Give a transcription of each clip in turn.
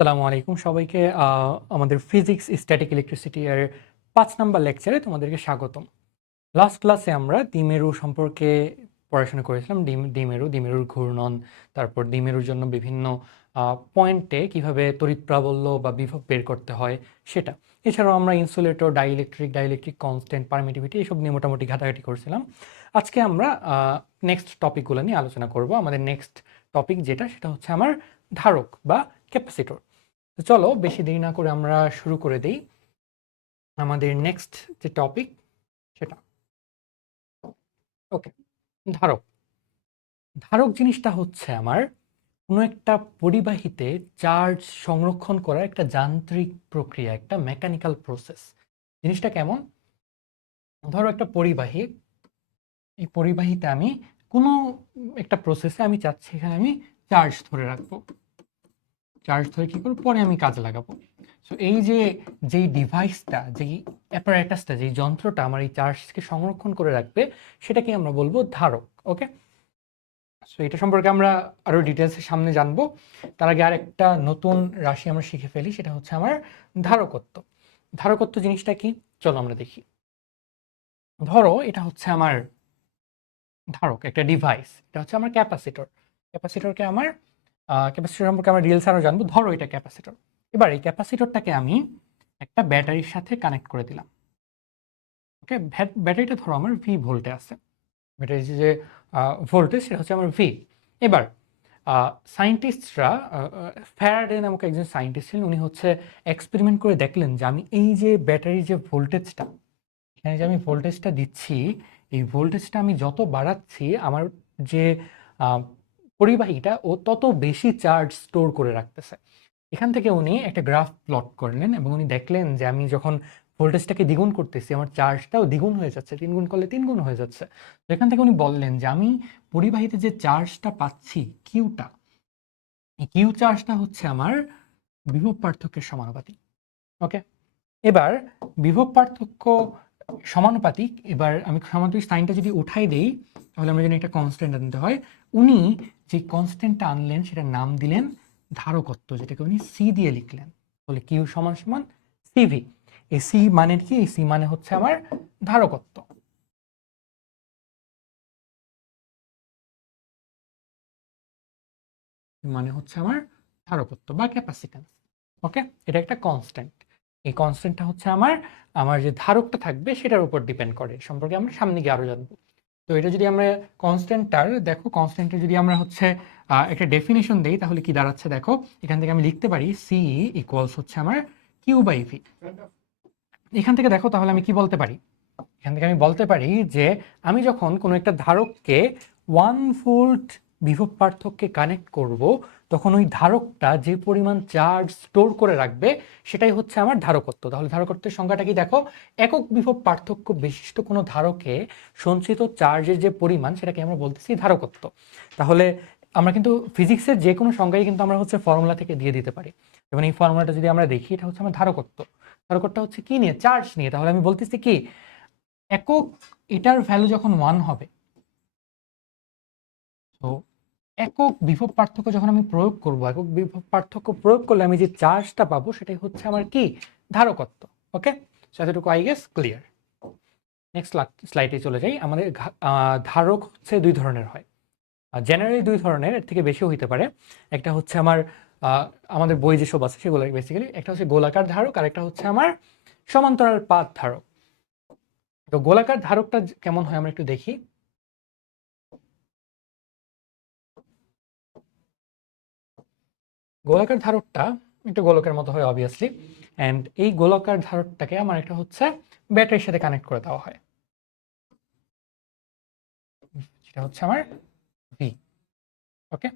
আসসালামু আলাইকুম সবাইকে। আমাদের ফিজিক্স স্ট্যাটিক ইলেকট্রিসিটি এর ৫ নাম্বার লেকচারে তোমাদেরকে স্বাগতম। লাস্ট ক্লাসে আমরা দ্বিমেরু সম্পর্কে পড়াশোনা করেছিলাম। দ্বিমেরুর ঘূর্ণন, তারপর দ্বিমেরুর জন্য বিভিন্ন পয়েন্টে কিভাবে তড়িৎ প্রাবল্য বা বিভব বের করতে হয় সেটা। এছাড়াও আমরা ইনসুলেটর, ডাইইলেকট্রিক কনস্ট্যান্ট, পারমিটিভিটি এসব নিয়ে মোটামুটি ঘাটাঘাটি করছিলাম। আজকে আমরা নেক্সট টপিকগুলো নিয়ে আলোচনা করব। আমাদের নেক্সট টপিক যেটা সেটা হচ্ছে আমার ধারক বা ক্যাপাসিটর। তো চলো বেশি দেরি না করে আমরা শুরু করে দেই আমাদের নেক্সট যে টপিক সেটা। ওকে, ধারক। ধারক জিনিসটা হচ্ছে আমার কোনো একটা পরিবাহীতে চার্জ সংরক্ষণ করার একটা যান্ত্রিক প্রক্রিয়া, একটা মেকানিক্যাল প্রসেস। জিনিসটা কেমন? ধরো একটা পরিবাহী, এই পরিবাহীতে আমি কোনো একটা প্রসেসে আমি চাচ্ছি এখানে আমি চার্জ ধরে রাখবো। চার্জ ধরে কি করব, পরে আমি কাজে লাগাবো। সো এই যে যেই ডিভাইসটা, যেই অ্যাপারেটাসটা, যেই যন্ত্রটা আমার এই চার্জকে সংরক্ষণ করে রাখবে সেটাকে আমরা বলবো ধারক। ওকে, সো এটা সম্পর্কে আমরা আরো ডিটেলসে সামনে জানবো। তার আগে আর একটা নতুন রাশি আমরা শিখে ফেলি, সেটা হচ্ছে আমার ধারকত্ব। ধারকত্ব জিনিসটা কি চলো আমরা দেখি। ধরো এটা হচ্ছে আমার ধারক, একটা ডিভাইস। এটা হচ্ছে আমার ক্যাপাসিটর। ক্যাপাসিটরকে আমার ক্যাপাসিটর সম্পর্কে আমরা রিলস আরও জানবো। ধরো এটা ক্যাপাসিটর। এবার এই ক্যাপাসিটরটাকে আমি একটা ব্যাটারির সাথে কানেক্ট করে দিলাম। ওকে, ব্যাটারিটা ধরো আমার ভি ভোল্টে আছে। ব্যাটারির যে ভোল্টেজ সেটা হচ্ছে আমার ভি। এবার সায়েন্টিস্টরা, ফ্যারাডে নামক একজন সায়েন্টিস্ট ছিলেন, উনি হচ্ছে এক্সপেরিমেন্ট করে দেখলেন যে আমি এই যে ব্যাটারির যে ভোল্টেজটা, এখানে যে আমি ভোল্টেজটা দিচ্ছি, এই ভোল্টেজটা আমি যত বাড়াচ্ছি আমার যে আহ, পরিবাহীটা ও তত বেশি চার্জ স্টোর করে রাখতেছে। এখান থেকে উনি একটা গ্রাফ প্লট করলেন এবং উনি দেখলেন যে আমি যখন ভোল্টেজটাকে দ্বিগুণ করতেছি আমার চার্জটাও দ্বিগুণ হয়ে যাচ্ছে, 3 গুণ করলে 3 গুণ হয়ে যাচ্ছে। তো এখান থেকে উনি বললেন যে আমি পরিবাহীতে যে চার্জটা পাচ্ছি কিউটা, এই কিউ চার্জটা হচ্ছে আমার বিভব পার্থক্যের সমানুপাতিক। ওকে, এবার বিভব পার্থক্য সমানুপাতিক। এবার আমি সমানুপাতিক সাইনটা যদি উঠাই দেই তাহলে আমরা জানি একটা কনস্ট্যান্ট আনতে হয়। উনি যে কনস্ট্যান্টটা আনলেন সেটার নাম দিলেন ধারকত্ব, যেটাকে উনি সি দিয়ে লিখলেন। বলে কিউ সমান সমান সিভি। এই সি মানে কি? এই সি মানে হচ্ছে আমার ধারকত্ব। মানে হচ্ছে আমার ধারকত্ব বা ক্যাপাসিট্যান্স। ওকে, এটা একটা কনস্ট্যান্ট। এই কনস্ট্যান্টটা হচ্ছে আমার আমার যে ধারকটা থাকবে সেটার উপর ডিপেন্ড করে। সম্পর্কে আমরা সামনে গিয়ে আরো জানবো। তো এটা যদি আমরা কনস্ট্যান্টটার, দেখো কনস্ট্যান্টের যদি আমরা হচ্ছে একটা ডেফিনেশন দেই তাহলে কি দাঁড়াচ্ছে দেখো। এখান থেকে আমি লিখতে পারি সি ইকুয়ালস হচ্ছে আমার কিউ বাই ভি। এখান থেকে দেখো তাহলে আমি কি বলতে পারি, এখান থেকে আমি বলতে পারি যে আমি যখন কোনো একটা ধারককে 1 ভোল্ট বিভব পার্থক্যে কানেক্ট করব, তখন ওই ধারকটা যে পরিমাণ চার্জ স্টোর করে রাখবে সেটাই হচ্ছে আমার ধারকত্ব। তাহলে ধারকত্বের সংখ্যাটা কি দেখো, একক বিভব পার্থক্য বিশিষ্ট কোনো ধারকে সঞ্চিত চার্জের যে পরিমাণ সেটাকে আমরা বলতেছি ধারকত্ব। তাহলে আমরা কিন্তু ফিজিক্সের যে কোনো সংখ্যাই কিন্তু আমরা হচ্ছে ফর্মুলা থেকে দিয়ে দিতে পারি। যেমন এই ফর্মুলাটা যদি আমরা দেখি, এটা হচ্ছে আমার ধারকত্ব। ধারকত্বটা হচ্ছে কি নিয়ে? চার্জ নিয়ে। তাহলে আমি বলতেছি কি, একক এটার ভ্যালু যখন 1 হবে, তো একক বিভব পার্থক্য যখন আমি প্রয়োগ করব, একক বিভব পার্থক্য প্রয়োগ করলে আমি যে চার্জটা পাবো সেটাই হচ্ছে আমার কি? ধারকত্ব। ওকে, এতটুকু আই গেস ক্লিয়ার। নেক্সট স্লাইডে চলে যাই। আমাদের ধারক হচ্ছে দুই ধরনের হয়, জেনারেলি দুই ধরনের, এর থেকে বেশিও হইতে পারে। একটা হচ্ছে আমার আমাদের বই যেসব আছে সেগুলো বেসিক্যালি, একটা হচ্ছে গোলাকার ধারক আর একটা হচ্ছে আমার সমান্তরাল পাত ধারক। তো গোলাকার ধারকটা কেমন হয় আমরা একটু দেখি। গোলাকার ধারকটা একটু গোলকের মতো হয় অবভিয়াসলি, অ্যান্ড এই গোলাকার ধারকটাকে আমার একটা হচ্ছে ব্যাটারির সাথে কানেক্ট করে দেওয়া হয়, সেটা হচ্ছে আমার ভি। ওকে,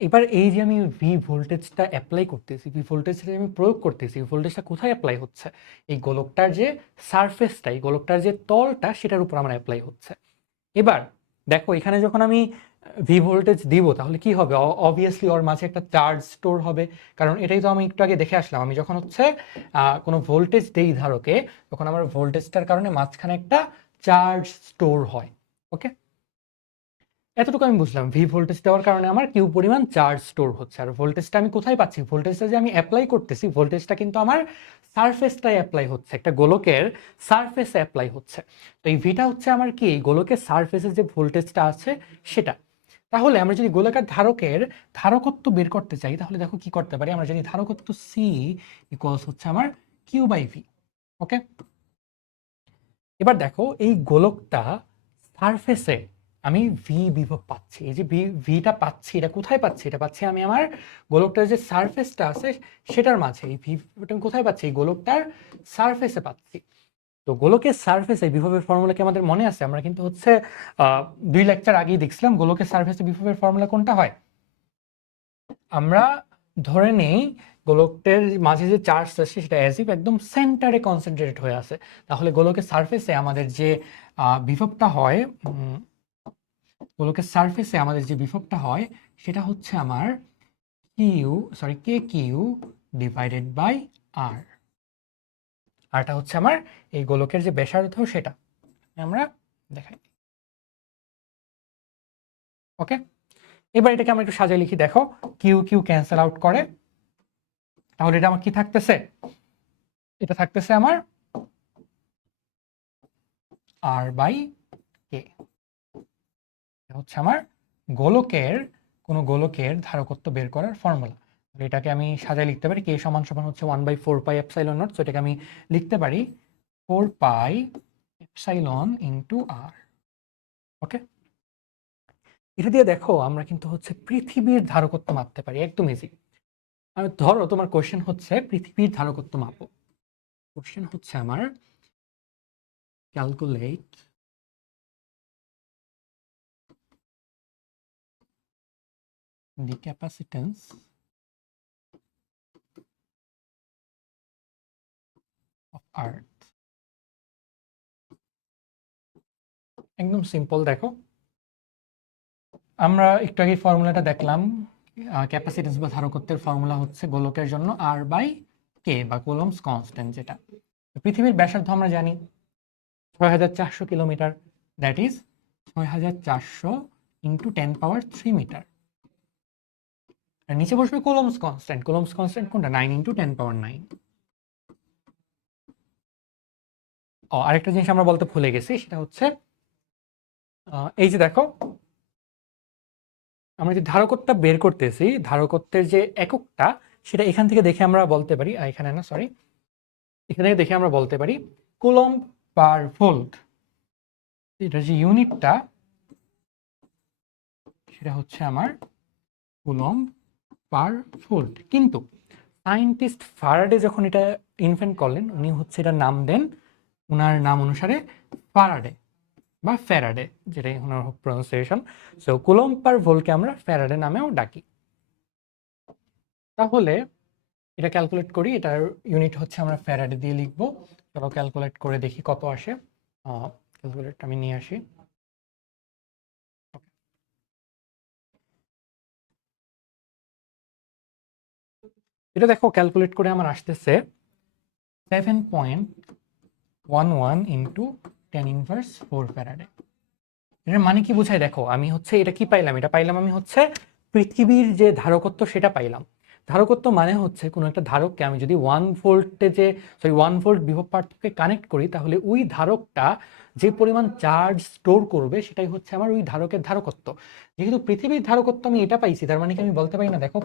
এবার এই যে আমি ভি ভোল্টেজটা অ্যাপ্লাই করতেছি, ভি ভোল্টেজটা আমি প্রয়োগ করতেছি, ভোল্টেজটা কোথায় অ্যাপ্লাই হচ্ছে? এই গোলকটার যে সারফেসটা, এই গোলকটার যে তলটা সেটার উপর আমার অ্যাপ্লাই হচ্ছে। এবার দেখো এখানে যখন আমি ভি ভোল্টেজ দিব তাহলে কি হবে? অবভিয়াসলি ওর মাঝে একটা চার্জ স্টোর হবে, কারণ এটাই তো আমি একটু আগে দেখে আসলাম। আমি যখন হচ্ছে কোনো ভোল্টেজ দেই ধারকে, তখন আমার ভোল্টেজটার কারণে মাঝখানে একটা চার্জ স্টোর হয়। ওকে, এতটুকু আমি বুঝলাম, ভি ভোল্টেজ দেওয়ার কারণে আমার কিউ পরিমাণ চার্জ স্টোর হচ্ছে। আর ভোল্টেজটা আমি কোথায় পাচ্ছি? ভোল্টেজটা যে আমি অ্যাপ্লাই করতেছি, ভোল্টেজটা কিন্তু আমার সারফেসটাই অ্যাপ্লাই হচ্ছে, একটা গোলকের সারফেসে অ্যাপ্লাই হচ্ছে। তো এই ভিটা হচ্ছে আমার কি, এই গোলকের সারফেসে যে ভোল্টেজটা আছে সেটা। তাহলে আমরা যদি গোলাকার ধারকের ধারকত্ব বের করতে চাই, তাহলে দেখো কি করতে পারি, আমরা যদি ধারকত্ব সি ইকুয়ালস হচ্ছে আমার কিউ বাই ভি। ওকে, এবার দেখো এই গোলকটা সারফেসে আমি ভি বিভব পাচ্ছি। এই যে ভিটা পাচ্ছি, এটা কোথায় পাচ্ছি? এটা পাচ্ছি আমি আমার গোলকটার যে সারফেসটা আছে সেটার মাঝে। এই ভিটা আমি কোথায় পাচ্ছি? এই গোলকটার সারফেসে পাচ্ছি। তো গোলকের সারফেসে বিভবের ফর্মুলা কি আমাদের মনে আছে? আমরা কিন্তু হচ্ছে 2 লেকচার আগেই দেখছিলাম গোলকের সারফেসে বিভবের ফর্মুলা কোনটা হয়। আমরা ধরে নেই গোলকের মাঝে যে চার্জ আছে সেটা অ্যাজ ইফ একদম সেন্টারে কনসেন্ট্রেটেড হয়ে আছে। তাহলে গোলকের সারফেসে আমাদের যে বিভবটা হয়, গোলকের সারফেসে আমাদের যে বিভবটা হয় সেটা হচ্ছে আমার কে কিউ ডিভাইডেড বাই আর। আরটা হচ্ছে আমার এই গোলকের যে ব্যাসার্ধ সেটা আমরা দেখাই। ওকে, এবার এটাকে আমরা একটু সাজিয়ে লিখি। দেখো কিউ কিউ ক্যান্সেল আউট করে, তাহলে এটা আমার কি থাকতেছে? এটা থাকতেছে আমার আর বাই কে। হচ্ছে আমার গোলকের, কোন গোলকের ধারকত্ব বের করার ফর্মুলা। এটাকে আমি সাজায় লিখতে পারি, কে সমান সমান হচ্ছে 1/4 পাই এপসাইলন নট। সো এটাকে আমি লিখতে পারি 4 পাই এপসাইলন ইন্টু আর। ওকে, এটা দিয়ে দেখো আমরা কিন্তু হচ্ছে পৃথিবীর ধারকত্ব মাপতে পারি, একদম ইজি। আমি ধরো তোমার কোশ্চেন হচ্ছে পৃথিবীর ধারকত্ব মাপো। কোশ্চেন হচ্ছে আমার calculate the capacitance of earth। একদম সিম্পল। দেখো আমরা একটু আগে ফর্মুলাটা দেখলাম, ক্যাপাসিট্যান্স বা ধারকত্বের ফর্মুলা হচ্ছে গোলকের জন্য আর বাই কে বা কুলম্বস কনস্ট্যান্ট। যেটা পৃথিবীর ব্যাসার্ধ আমরা জানি 6400 kilometre, that is 6400 into 10 power 3 metre. আর নিচে বসবে কুলম্বস কনস্ট্যান্ট। কুলম্বস কনস্ট্যান্ট কোনটা? 9 ইন্টু 10 পাওয়ার 9। ও আরেকটা জিনিস আমরা বলতে ভুলে গেছি, সেটা হচ্ছে এই যে দেখো আমরা যে ধারকত্বটা বের করতেছি, ধারকত্বের যে এককটা সেটা এখান থেকে দেখে আমরা বলতে পারি, এখানে না সরি, এখান থেকে দেখে আমরা বলতে পারি কুলম্ব পার ভোল্ট। এটা যে ইউনিটটা সেটা হচ্ছে আমার কুলম্ব পার ভোল্ট। কিন্তু সায়েন্টিস্ট ফারাডে যখন এটা ইনভেন্ট করলেন, উনি হচ্ছে এটা নাম দেন ওনার নাম অনুসারে ফারাডে বা ফ্যারাডে, যেটাই ওনার প্রনাউন্সিয়েশন। সো কুলম্ব পার ভোল্টকে আমরা ফ্যারাডে নামেও ডাকি। তাহলে এটা ক্যালকুলেট করি, এটার ইউনিট হচ্ছে আমরা ফ্যারাডে দিয়ে লিখবো। চলো ক্যালকুলেট করে দেখি কত আসে। ক্যালকুলেট আমি নিয়ে আসি। এটা দেখো ক্যালকুলেট করে আমার আসতেছে 7.11 ইন্টু 10⁻⁴ ফ্যারাডে। এটার মানে কি বোঝায়? দেখো আমি হচ্ছে এটা কি পাইলাম, এটা পাইলাম আমি হচ্ছে পৃথিবীর যে ধারকত্ব সেটা পাইলাম। ধারকত্ব মানে হচ্ছে কোনো একটা ধারককে আমি যদি 1 ভোল্ট বিভব পার্থক্যে কানেক্ট করি, তাহলে ওই ধারকটা যে পরিমাণ চার্জ স্টোর করবে সেটাই হচ্ছে আমার ওই ধারকের ধারকত্ব। যেহেতু পৃথিবীর ধারকত্ব আমি এটা পাইছি, তার মানে কি আমি বলতে পারি না, দেখো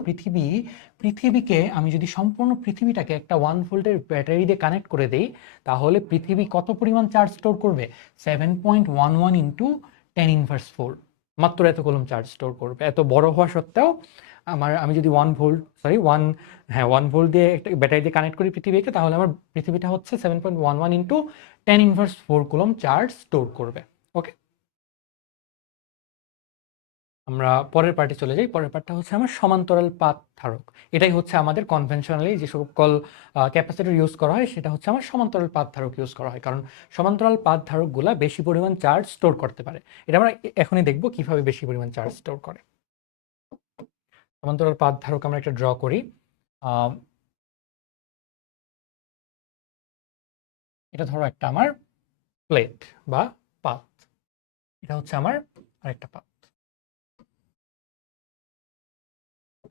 পৃথিবীকে আমি যদি সম্পূর্ণ পৃথিবীটাকে একটা 1 ভোল্টের ব্যাটারি দিয়ে কানেক্ট করে দেই, তাহলে পৃথিবী কত পরিমাণ চার্জ স্টোর করবে? 7.11 ইন্টু 10⁻⁴, মাত্র এত কুলম্ব চার্জ স্টোর করবে। এত বড় হওয়া সত্ত্বেও আমি যদি 1 ভোল্ট দিয়ে একটা ব্যাটারি দিয়ে কানেক্ট করি পৃথিবীকে, তাহলে আমার পৃথিবীটা হচ্ছে 7.11 ইন্টু 10⁻⁴ কুলম্ব চার্জ স্টোর করবে। ওকে, আমরা পরের পার্টে চলে যাই। পরের পার্টটা হচ্ছে আমার সমান্তরাল পাত ধারক। এটাই হচ্ছে আমাদের কনভেনশনালি যে সকল ক্যাপাসিটর ইউজ করা হয়, সেটা হচ্ছে আমার সমান্তরাল পাত ধারক ইউজ করা হয়, কারণ সমান্তরাল পাত ধারকগুলা বেশি পরিমাণ চার্জ স্টোর করতে পারে। এটা আমরা এখনই দেখব কিভাবে বেশি পরিমাণ চার্জ স্টোর করে। সমান্তরাল পাত ধারক আমরা একটা ড্র করি। এটা ধরো একটা আমার প্লেট বা পাত, এটা হচ্ছে আমার আরেকটা পাত।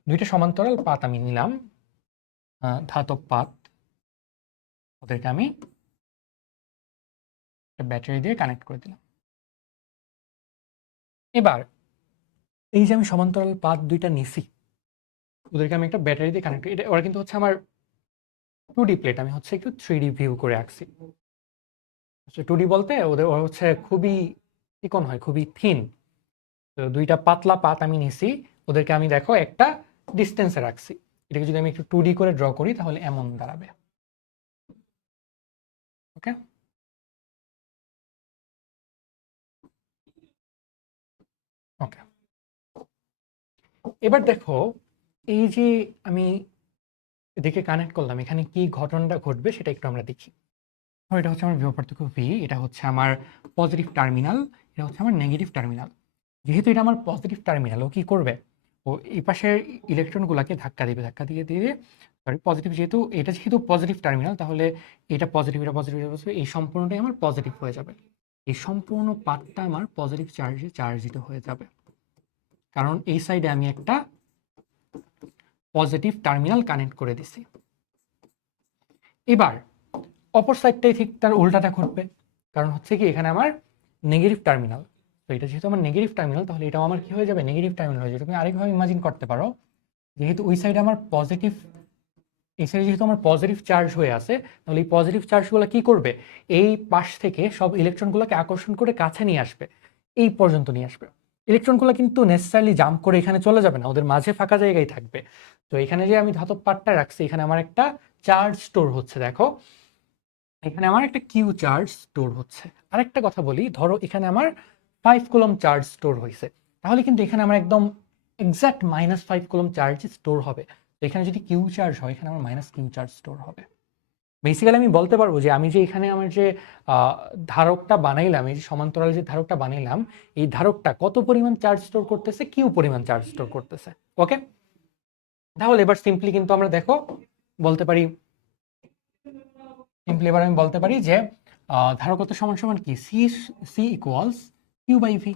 দুইটা সমান্তরাল পাত আমি নিলাম, ধাতব পাত, ওদেরকে আমি একটা ব্যাটারি দিয়ে কানেক্ট করে দিলাম। এবার এই যে আমি সমান্তরাল পাত দুইটা নিছি, ওদেরকে আমি একটা ব্যাটারি দিয়ে কানেক্ট, এটা ওরা কিন্তু হচ্ছে আমার 2D প্লেট, আমি হচ্ছে একটু 3D ভিউ করে আঁকছি। 2D বলতে ওরা হচ্ছে খুবই চিকন হয়, খুবই থিন। তো দুইটা পাতলা পাত আমি নিছি, ওদেরকে আমি দেখো একটা ডিস্টেন্সে রাখছি। এটাকে যদি আমি একটু 2D করে ড্র করি তাহলে এমন দাঁড়াবে। ওকে, ওকে। এবার দেখো এই যে আমি এদিকে কানেক্ট করলাম, এখানে কি ঘটনাটা ঘটবে সেটা একটু আমরা দেখি। এটা হচ্ছে আমার বিভব পার্থক্য ভি, এটা হচ্ছে আমার পজিটিভ টার্মিনাল, এটা হচ্ছে আমার নেগেটিভ টার্মিনাল। যেহেতু এটা আমার পজিটিভ টার্মিনাল, ও কি করবে, ও এই পাশের ইলেকট্রনগুলোকে ধাক্কা দিবে, ধাক্কা দিয়ে দিয়ে সরি পজিটিভ, যেহেতু পজিটিভ টার্মিনাল, তাহলে এটা পজিটিভ, এটা পজিটিভ, এটা পজিটিভ, এই সম্পূর্ণটাই আমার পজিটিভ হয়ে যাবে। এই সম্পূর্ণ পার্টটা আমার পজিটিভ চার্জে চার্জিত হয়ে যাবে, কারণ এই সাইডে আমি একটা পজিটিভ টার্মিনাল কানেক্ট করে দিছি। এবার অপর সাইডটাই ঠিক তার উল্টাটা ঘটবে, কারণ হচ্ছে কি এখানে আমার নেগেটিভ টার্মিনাল। তো এটা যেহেতু আমার নেগেটিভ টার্মিনাল, তাহলে এটাও আমার কি হয়ে যাবে, নেগেটিভ টার্মিনাল হয়ে যাবে। তুমি আরেকভাবে ইমাজিন করতে পারো, যেহেতু ওই সাইডে আমার পজিটিভ, এই সাইডে যেহেতু আমার পজিটিভ চার্জ হয়ে আছে, তাহলে এই পজিটিভ চার্জগুলো কি করবে, এই পাশ থেকে সব ইলেকট্রনগুলোকে আকর্ষণ করে কাছে নিয়ে আসবে, এই পর্যন্ত নিয়ে আসবে। ইলেকট্রনগুলো কিন্তু নেসেসারিলি জাম্প করে এখানে চলে যাবে না, ওদের মাঝে ফাঁকা জায়গায় থাকবে। তো এখানে যে আমি ধাতব পাটটা রাখছি, এখানে আমার একটা চার্জ স্টোর হচ্ছে। দেখো এখানে আমার একটা কিউ চার্জ স্টোর হচ্ছে। আরেকটা কথা বলি, ধরো এখানে আমার 5 কুলম্ব চার্জ স্টোর হয়েছে, তাহলে কিন্তু এখানে আমার একদম এক্সাক্ট -5 কুলম্ব চার্জ স্টোর হবে। তো এখানে যদি কিউ চার্জ হয়, এখানে আমার -কিউ চার্জ স্টোর হবে। বেসিক্যালি আমি বলতে পারবো যে আমি যে এখানে আমার যে আহ, ধারকটা বানাইলাম, এই যে সমান্তরাল যে ধারকটা বানাইলাম, এই ধারকটা কত পরিমাণ চার্জ স্টোর করতেছে, কিউ পরিমাণ চার্জ স্টোর করতেছে। ওকে, তাহলে এবার সিম্পলি কিন্তু আমরা দেখো বলতে পারি, সিম্পলি এবার আমি বলতে পারি যে ধারকত্ব সমান সমান কি, C, C equals Q by V.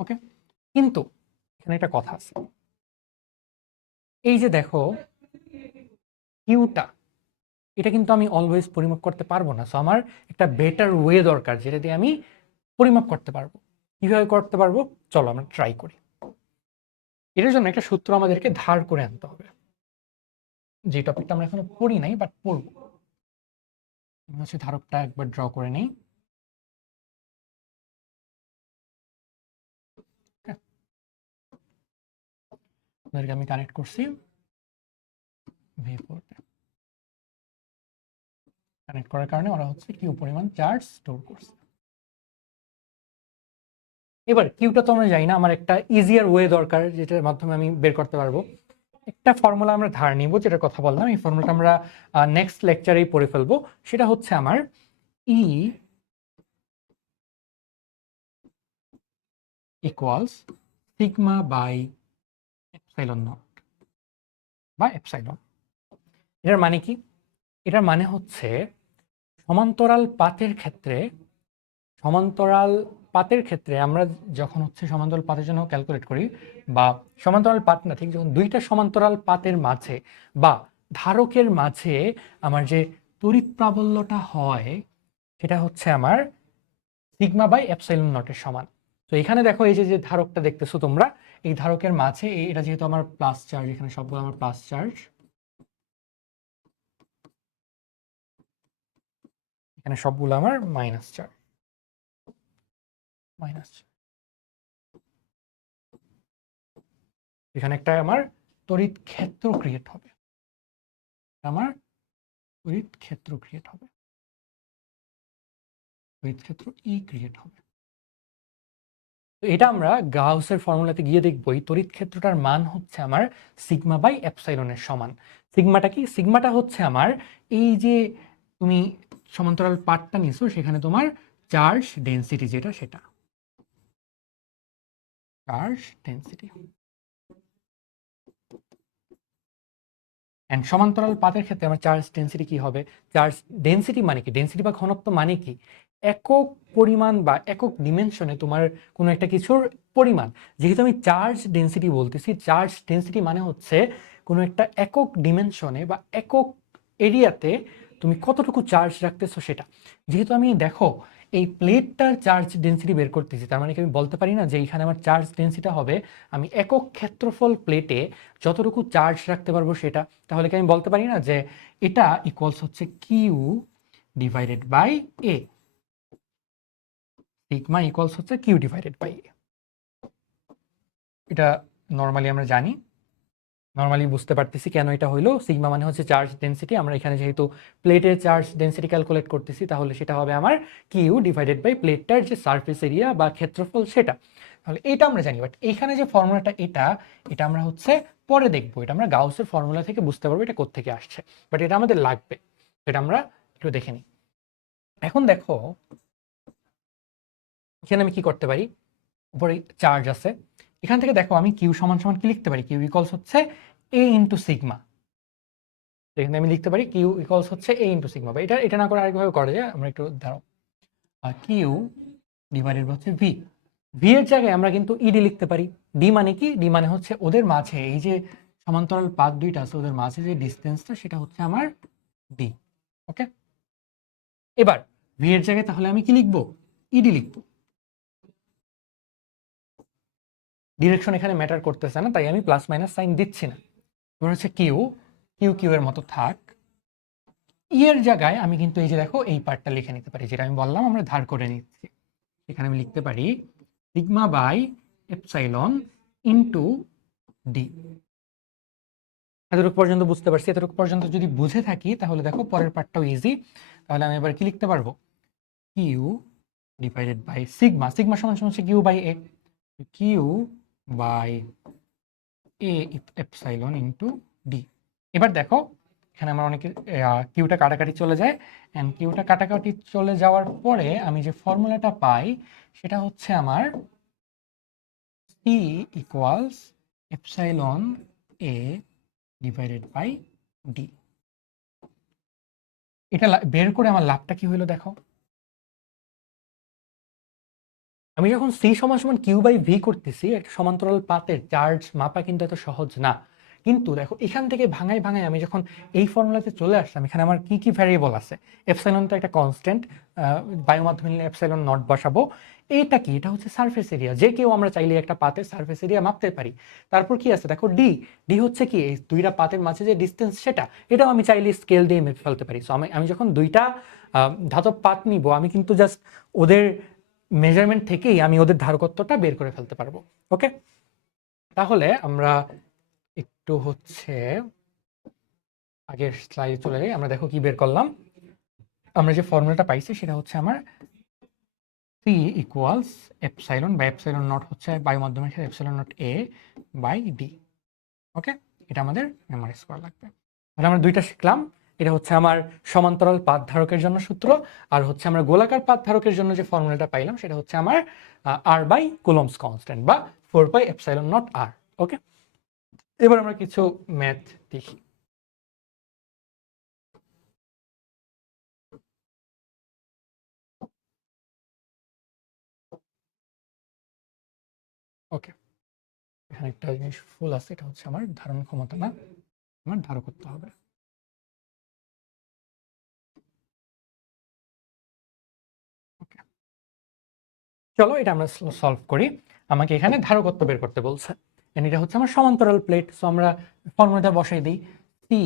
Okay, কিন্তু এখানে একটা কথা আছে, এই যে দেখো কিউটা, এটা কিন্তু আমি অলওয়েজ পরিমাপ করতে পারবো না। সো আমার একটা বেটার ওয়ে দরকার, যেটা দিয়ে আমি পরিমাপ করতে পারবো। কিভাবে করতে পারবো, চলো আমরা ট্রাই করি। এটার জন্য একটা সূত্র আমাদেরকে ধার করে আনতে হবে, যে টপিকটা আমরা এখনো পড়ি নাই বাট পড়বো। আমি হচ্ছে ধারকটা একবার ড্র করে নেই। আপনাদেরকে আমি কানেক্ট করছি V4 তে। কানেক্ট করার কারণে ওরা হচ্ছে কিউ পরিমাণ চার্জ স্টোর করছে। এবার কিউটা তো আমরা জানি না, আমার একটা ইজিয়ার ওয়ে দরকার, যেটার মাধ্যমে আমি বের করতে পারবো। একটা ফর্মুলা আমরা ধার নিব, যেটার কথা বললাম, এই ফর্মুলাটা আমরা নেক্সট লেকচারেই পড়ে ফেলবো। সেটা হচ্ছে আমার e equals sigma by epsilon nought বা এপসাইলন। এটার মানে কি, এটার মানে হচ্ছে সমান্তরাল পাতের ক্ষেত্রে, সমান্তরাল পাতের ক্ষেত্রে আমরা যখন হচ্ছে সমান্তরাল পাতের জন্য ক্যালকুলেট করি, বা সমান্তরাল পাত না, ঠিক যখন দুইটা সমান্তরাল পাতের মাঝে বা ধারকের মাঝে আমার যে তড়িৎ প্রাবল্যটা হয়, সেটা হচ্ছে আমার সিগমা বাই এপসাইলন নটের সমান। তো এখানে দেখো এই যে যে ধারকটা দেখতেছো তোমরা, এই ধারকের মাঝে এটা যেহেতু আমার প্লাস চার্জ, এখানে সবগুলো আমার প্লাস চার্জ, এখানে সবগুলো আমার মাইনাস চার্জ, মাইনাস। এখানে একটা আমার তড়িৎ ক্ষেত্র ক্রিয়েট হবে, আমার তড়িৎ ক্ষেত্র ক্রিয়েট হবে, তড়িৎ ক্ষেত্র ই ক্রিয়েট হবে। তো এটা আমরা গাউসের ফর্মুলাতে গিয়ে দেখবো, এই তড়িৎ ক্ষেত্রটার মান হচ্ছে আমার সিগমা বাই এপসাইলনের সমান। সিগমাটা কি, সিগমাটা হচ্ছে আমার এই যে তুমি সমান্তরাল পার্টটা নিছো, সেখানে তোমার চার্জ ডেনসিটি যেটা, সেটা চার্জ ডেনসিটি। এন্ড সমান্তরাল পাতের ক্ষেত্রে আমার চার্জ ডেনসিটি কি হবে, চার্জ ডেনসিটি মানে কি, ডেনসিটি বা ঘনত্ব মানে কি, একক পরিমাণ বা একক ডিমেনশনে তোমার কোনো একটা কিছুর পরিমাণ। যেহেতু আমি চার্জ ডেনসিটি বলতেছি, চার্জ ডেনসিটি মানে হচ্ছে কোনো একটা একক ডিমেনশনে বা একক এরিয়াতে তুমি কতটুকু চার্জ রাখতেছো সেটা। যেহেতু আমি দেখো এই প্লেটটার চার্জ ডেনসিটি বের করতেছি, তার মানে কি আমি বলতে পারি না যে এখানে আমার চার্জ ডেনসিটি হবে আমি একক ক্ষেত্রফল প্লেটে যতটুকু চার্জ রাখতে পারবো সেটা। তাহলে কি আমি বলতে পারি না যে এটা ইকুয়ালস হচ্ছে q divided by a, sigma equals হচ্ছে কিউ ডিভাইডেড বাই এ। এটা নর্মালি আমরা জানি, নর্মালি বুঝতে পারতেছি কেন এটা হইলো। সিগমা মানে হচ্ছে চার্জ ডেনসিটি, আমরা এখানে যেহেতু প্লেটের চার্জ ডেনসিটি ক্যালকুলেট করতেছি তাহলে সেটা হবে আমার কিউ ডিভাইডেড বাই প্লেটটার যে সারফেস এরিয়া বা ক্ষেত্রফল সেটা। তাহলে এটা আমরা জানি, বাট এইখানে যে ফর্মুলাটা এটা এটা আমরা হচ্ছে পরে দেখবো, এটা আমরা গাউসের ফর্মুলা থেকে বুঝতে পারবো এটা কোত্থেকে আসছে, বাট এটা আমাদের লাগবে, এটা আমরা একটু দেখে নিই। এখন দেখো এখানে আমি কি করতে পারি, উপরে চার্জ আছে, এখান থেকে দেখো আমি কিউ সমান সমান কি লিখতে পারি, কিউ ইকুয়ালস হচ্ছে এ ইন্টু সিগমা। এখানে আমি লিখতে পারি কিউ ইকুয়ালস হচ্ছে এ ইন্টু সিগমা, বা এটা এটা না করে আরেকভাবে করে যায়, আমরা একটু দাঁড়াও, কিউ ডিভাইডেড হচ্ছে ভি। ভি এর জায়গায় আমরা কিন্তু ইডি লিখতে পারি। ডি মানে কি, ডি মানে হচ্ছে ওদের মাঝে এই যে সমান্তরাল পাত দুইটা আছে ওদের মাঝে যে ডিস্টেন্সটা সেটা হচ্ছে আমার ডি। ওকে, এবার ভি এর জায়গায় তাহলে আমি কি লিখবো, ইডি লিখবো। ডিরেকশন এখানে ম্যাটার করতেছে না, তাই আমি প্লাস মাইনাস সাইন দিচ্ছি না। এবার হচ্ছে কিউ, কিউ কিউ এর মতো থাক। ই এর জায়গায় আমি কিন্তু এই যে দেখো এই পার্টটা লিখে নিতে পারি, যেটা আমি বললাম আমরা ধার করে নিচ্ছি। এখানে আমি লিখতে পারি sigma by epsilon into d. এতটুকু পর্যন্ত বুঝতে পারছি, এতটুকু পর্যন্ত যদি বুঝে থাকি তাহলে দেখো পরের পার্টটাও ইজি। তাহলে আমি এবার কি লিখতে পারবো, q divided by sigma, sigma সমান সমান হচ্ছে q by a, q by a epsilon into d. এবার দেখো এখানে আমার অনেকে কিউটা কাটাকাটি চলে যায়, অ্যান্ড কিউটা কাটাকাটি চলে যাওয়ার পরে আমি যে ফর্মুলাটা পাই সেটা হচ্ছে আমার C equals epsilon a divided by d. এটা বের করে আমার লাভটা কি হলো দেখো, আমি যখন সি সমান সমান কিউ বাই ভি করতেছি একটা সমান্তরাল পাতের চার্জ মাপা কিন্তু এত সহজ না। কিন্তু দেখো এখান থেকে ভাঙায় ভাঙায় আমি যখন এই ফর্মুলাতে চলে আসলাম, এখানে আমার কি কি ভ্যারিয়েবল আছে, এপসাইলন তো একটা কনস্ট্যান্ট, বায়ু মাধ্যমে নিলে এপসাইলন নট বসাবো। এটা কি, এটা হচ্ছে সারফেস এরিয়া, যে কেউ আমরা চাইলে একটা পাতের সারফেস এরিয়া মাপতে পারি। তারপর কি আছে দেখো ডি, ডি হচ্ছে কি এই দুইটা পাতের মাঝে যে ডিস্টেন্স সেটা, এটাও আমি চাইলে স্কেল দিয়ে মেপে ফেলতে পারি। সো আমি যখন দুইটা ধাতব পাত নিব আমি কিন্তু জাস্ট ওদের মেজারমেন্ট থেকেই আমি ওদের ধারকত্বটা বের করে ফেলতে পারবো। ওকে, তাহলে আমরা একটু হচ্ছে আগের স্লাইডে চলে যাই। আমরা দেখো কি বের করলাম, আমরা যে ফর্মুলাটা পাইছি সেটা হচ্ছে আমার সি ইকুয়ালস এপসাইলন বা এপসাইলন নট হচ্ছে বায়ু মাধ্যমের সাথে epsilon not a by D. Okay, এটা আমাদের মেমোরাইজ করা লাগবে। তাহলে আমরা দুইটা শিখলাম, এটা হচ্ছে আমার সমান্তরাল পাত ধারকের জন্য সূত্র, আর হচ্ছে আমরা গোলাকার পাত ধারকের জন্য যে ফর্মুলাটা পাইলাম সেটা হচ্ছে আমার আর বাই কুলম্বস কনস্ট্যান্ট বা 4 পাই এপসাইলন নট আর। ওকে, এবার আমরা কিছু ম্যাথ দেখি। ওকে, এখানে একটা জিনিস ফুল আছে, এটা হচ্ছে আমার ধারণ ক্ষমতা না, আমার ধারকত্ব হবে। ওকে, চলো এটা আমরা সলভ করি। আমাকে এখানে ধারকত্ব বের করতে বলছে, and এটা হচ্ছে আমার সমান্তরাল প্লেট। সো আমরা ফর্মুলাটা বসাই দিই, সি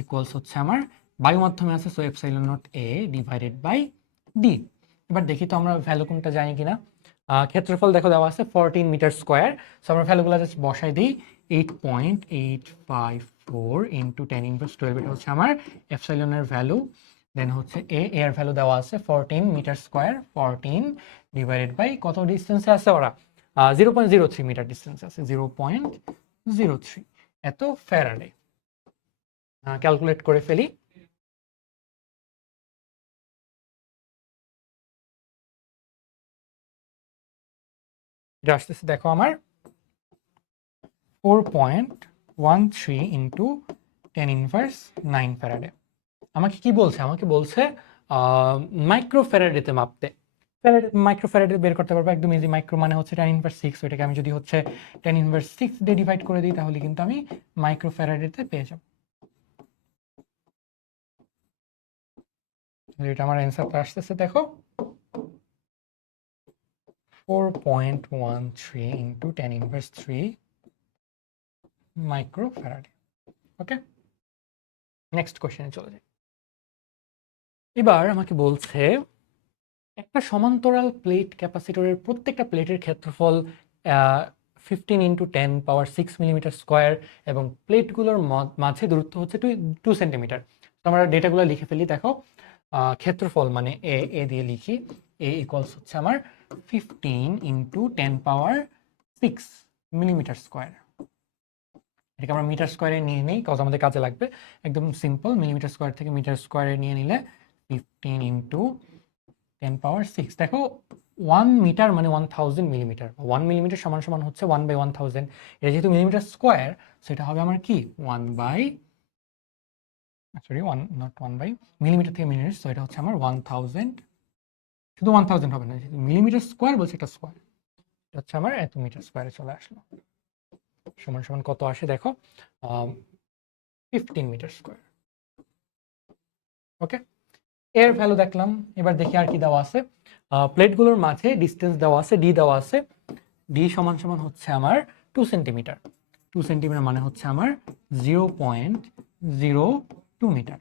ইকুয়ালস হচ্ছে আমার বায়ু মাধ্যমে আছে so epsilon not a divided by d. এবার দেখি তো আমরা ভ্যালু কোনটা জানি কিনা। ক্ষেত্রফল দেখো দেওয়া আছে 14 মিটার স্কোয়ার। সো আমরা ভ্যালুগুলো জাস্ট বসাই দিই, 8.854 ইন্টু 10⁻12, এটা হচ্ছে আমার এপসাইলনের ভ্যালু। দেন হচ্ছে এর ভ্যালু দেওয়া আছে 14 মিটার স্কোয়ার, 14 ডিভাইডেড বাই কত ডিস্টেন্সে আছে ওরা, 0.03 মিটার ডিস্টেন্সে আছে, 0.03 এত ফ্যারাডে। ক্যালকুলেট করে ফেলি, এটা আসতেছে দেখো আমার 4.13 ইন্টু 10⁻9 ফ্যারাডে। আমাকে কি বলছে, আমাকে বলছে মাইক্রোফ্যারাডেতে মাপতে। মাইক্রোফ্যারাডে বের করতে পারবো একদম ইজি। মাইক্রো মানে হচ্ছে 10⁻6, ওইটাকে আমি যদি হচ্ছে 10⁻6 দিয়ে ডিভাইড করে দিই তাহলে কিন্তু আমি মাইক্রোফ্যারাডেতে পেয়ে যাব। এটা আমার অ্যান্সারটা আসতেছে, দেখো 4.13 ইন্টু 10⁻3 মাইক্রোফ্যারাডে। ওকে, নেক্সট কোশ্চেনে চলে যাই। এবার আমাকে বলছে একটা সমান্তরাল প্লেট ক্যাপাসিটরের প্রত্যেকটা প্লেটের ক্ষেত্রফল 15 × 10⁻6 mm² এবং প্লেটগুলোর মাঝে দূরত্ব হচ্ছে 2 সেন্টিমিটার। তো আমরা ডেটাগুলো লিখে ফেলি। দেখো ক্ষেত্রফল মানে এ দিয়ে লিখি, এ ইকুয়ালস হচ্ছে আমার 15 × 10⁻6 mm²। এটাকে আমরা মিটার স্কোয়ারে নিয়ে নিই, কজ আমাদের কাজে লাগবে। একদম সিম্পল, মিলিমিটার স্কোয়ার থেকে মিটার স্কোয়ারে নিয়ে নিলে 15 × 10⁻6। দেখো 1 মিটার মানে 1000 মিলিমিটার, 1 মিলিমিটার সমান সমান হচ্ছে 1/1000। এটা যেহেতু মিলিমিটার স্কোয়ার, সেটা হবে আমার কি মিলিমিটার থেকে মিলিমিটার, সো এটা হচ্ছে আমার 1000। শুধু 1000 হবে না, মিলিমিটার স্কোয়ার বলছে, এটা স্কোয়ার, এটা হচ্ছে আমার এত মিটার স্কোয়ারে চলে আসলো। সমান সমান কত আসে দেখো, 15 মিটার স্কোয়ার। ওকে, এর ভ্যালু দেখলাম। এবার দেখি আর কি দেওয়া আছে। প্লেটগুলোর মাঝে ডিস্টেন্স দেওয়া আছে, ডি দেওয়া আছে। ডি সমান সমান হচ্ছে আমার 2 সেন্টিমিটার। 2 সেন্টিমিটার মানে হচ্ছে আমার 0.02 মিটার।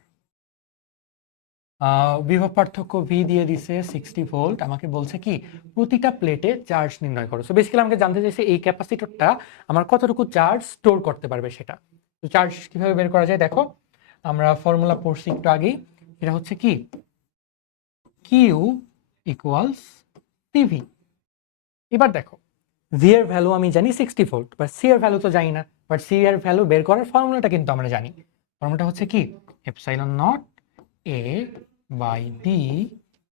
বিভব পার্থক্য ভি দিয়ে দিছে 60 ভোল্ট। আমাকে বলছে কি প্রতিটা প্লেটে চার্জ নির্ণয় করো। সো বেসিক্যালি আমাকে জানতে চাইছে এই ক্যাপাসিটরটা আমার কতটুকু চার্জ স্টোর করতে পারবে সেটা। তো চার্জ কিভাবে বের করা যায় দেখো, আমরা ফর্মুলা পড়ছি একটু আগেই। এটা হচ্ছে কি কিউ ইকুয়ালস সিভি। এবার দেখো ভি এর ভ্যালু আমি জানি 60 ভোল্ট, বাট সি এর ভ্যালু তো জানি না। বাট সি এর ভ্যালু বের করার ফর্মুলাটা কিন্তু আমরা জানি। ফর্মুলাটা হচ্ছে কি epsilon not a by b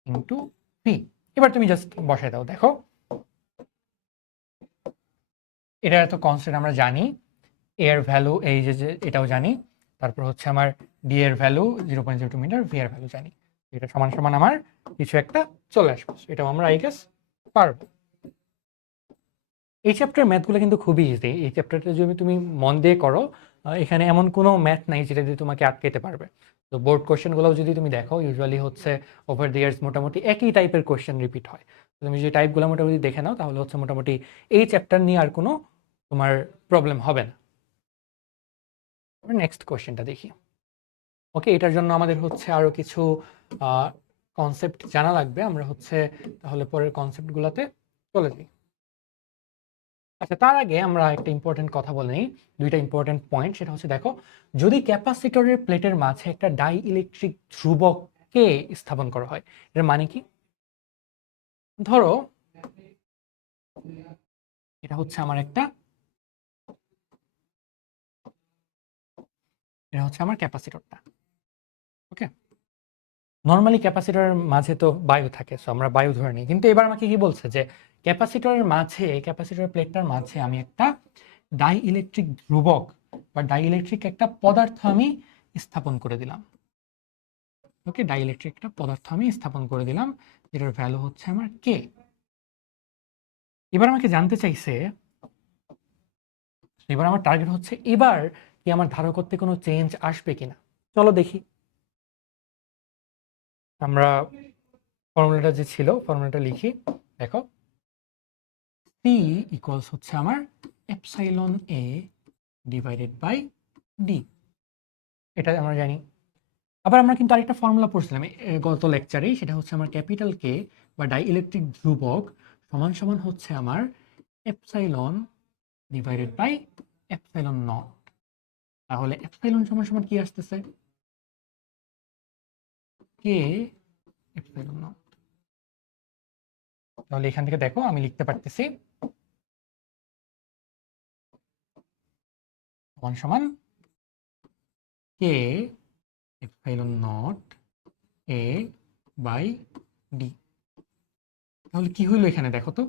into p. এবার তুমি জাস্ট বসায় দাও। দেখো এটা এত কনস্ট্যান্ট আমরা জানি, এর ভ্যালু এই যে এটাও জানি, তারপর হচ্ছে আমার ডি এর ভ্যালু 0.02 মিটার, ভি এর ভ্যালু জানি। এটা সমান সমান আমার কিছু একটা চলে আসবে, এটাও আমরা আই গেস পারবো। এই চ্যাপ্টার ম্যাথগুলো কিন্তু খুবই ইজি। এই চ্যাপ্টারটা যদি তুমি মন দিয়ে করো, এখানে এমন কোনো ম্যাথ নাই যেটা দিয়ে তোমাকে আটকাতে পারবে। তো বোর্ড কোশ্চেনগুলো যদি তুমি দেখো, ইউজুয়ালি হচ্ছে ওভার দি ইয়ার্স মোটামুটি একই টাইপের কোশ্চেন রিপিট হয়। তুমি যদি টাইপগুলো মোটামুটি দেখে নাও তাহলে হচ্ছে মোটামুটি এই চ্যাপ্টার নিয়ে আর কোনো তোমার প্রবলেম হবে না। নেক্সট কোশ্চেনটা দেখি। ওকে, এটার জন্য আমাদের হচ্ছে আরো কিছু কনসেপ্ট জানা লাগবে। আমরা হচ্ছে তাহলে পরের কনসেপ্টগুলোতে চলে যাই। আচ্ছা, তার আগে আমরা একটা ইম্পর্টেন্ট কথা বলে নিই, দুইটা ইম্পর্টেন্ট পয়েন্ট। সেটা হচ্ছে দেখো, যদি ক্যাপাসিটরের প্লেটের মাঝে একটা ডাই ইলেকট্রিক ধ্রুবককে স্থাপন করা হয়, এর মানে কি? ধরো এটা হচ্ছে আমার এটা হচ্ছে আমার ক্যাপাসিটরটা। ওকে, নর্মালি ক্যাপাসিটরের মাঝে তো বায়ু থাকে, সো আমরা বায়ু ধরে নিই। কিন্তু এবার আমাকে কি বলছে যে ক্যাপাসিটরের মাঝে, ক্যাপাসিটরের প্লেটটার মাঝে আমি একটা ডাই ইলেকট্রিক ধ্রুবক বা ডাই ইলেকট্রিক একটা পদার্থ আমি স্থাপন করে দিলাম। ওকে, ডাই ইলেকট্রিক একটা পদার্থ আমি স্থাপন করে দিলাম, যেটার ভ্যালু হচ্ছে আমার কে। এবার আমাকে জানতে চাইছে, এবার আমার টার্গেট হচ্ছে এবার কি আমার ধারকত্বে কোনো চেঞ্জ আসবে কিনা। চলো দেখি। আমরা ফর্মুলাটা যে ছিল ফর্মুলাটা লিখি। দেখো পি ইকুয়ালস হচ্ছে আমার epsilon a divided by d, এটা আমরা জানি। আবার আমরা কিন্তু আরেকটা ফর্মুলা পড়ছিলাম গত লেকচারেই, সেটা হচ্ছে আমার ক্যাপিটাল কে বা ডাই ইলেকট্রিক ধ্রুবক সমান সমান হচ্ছে আমার epsilon divided by epsilon nought. তাহলে এপসাইলন সমান সমান কি আসতেছে, কে এপসাইলন নট। তাহলে এখান থেকে দেখো আমি লিখতে পারতেছি সমান সমান কে epsilon not a by D. তাহলে কি হইলো এখানে দেখো তো,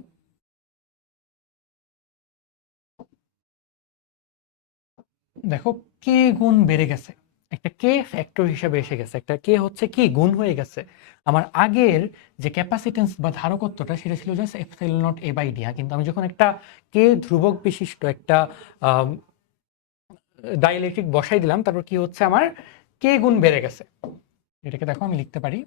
দেখো কে গুণ বেড়ে গেছে, একটা কে ফ্যাক্টর হিসাবে এসে গেছে, একটা কে হচ্ছে কি গুণ হয়ে গেছে। আমার আগের যে ক্যাপাসিটেন্স বা ধারকত্বটা সেটা ছিল just epsilon not a by d, কিন্তু আমি যখন একটা কে ধ্রুবক বিশিষ্ট একটা ডাইইলেকট্রিক বসাই দিলাম, তারপর কি হচ্ছে আমার কে গুণ বেড়ে গেছে। এটাকে দেখো আমি লিখতে পারি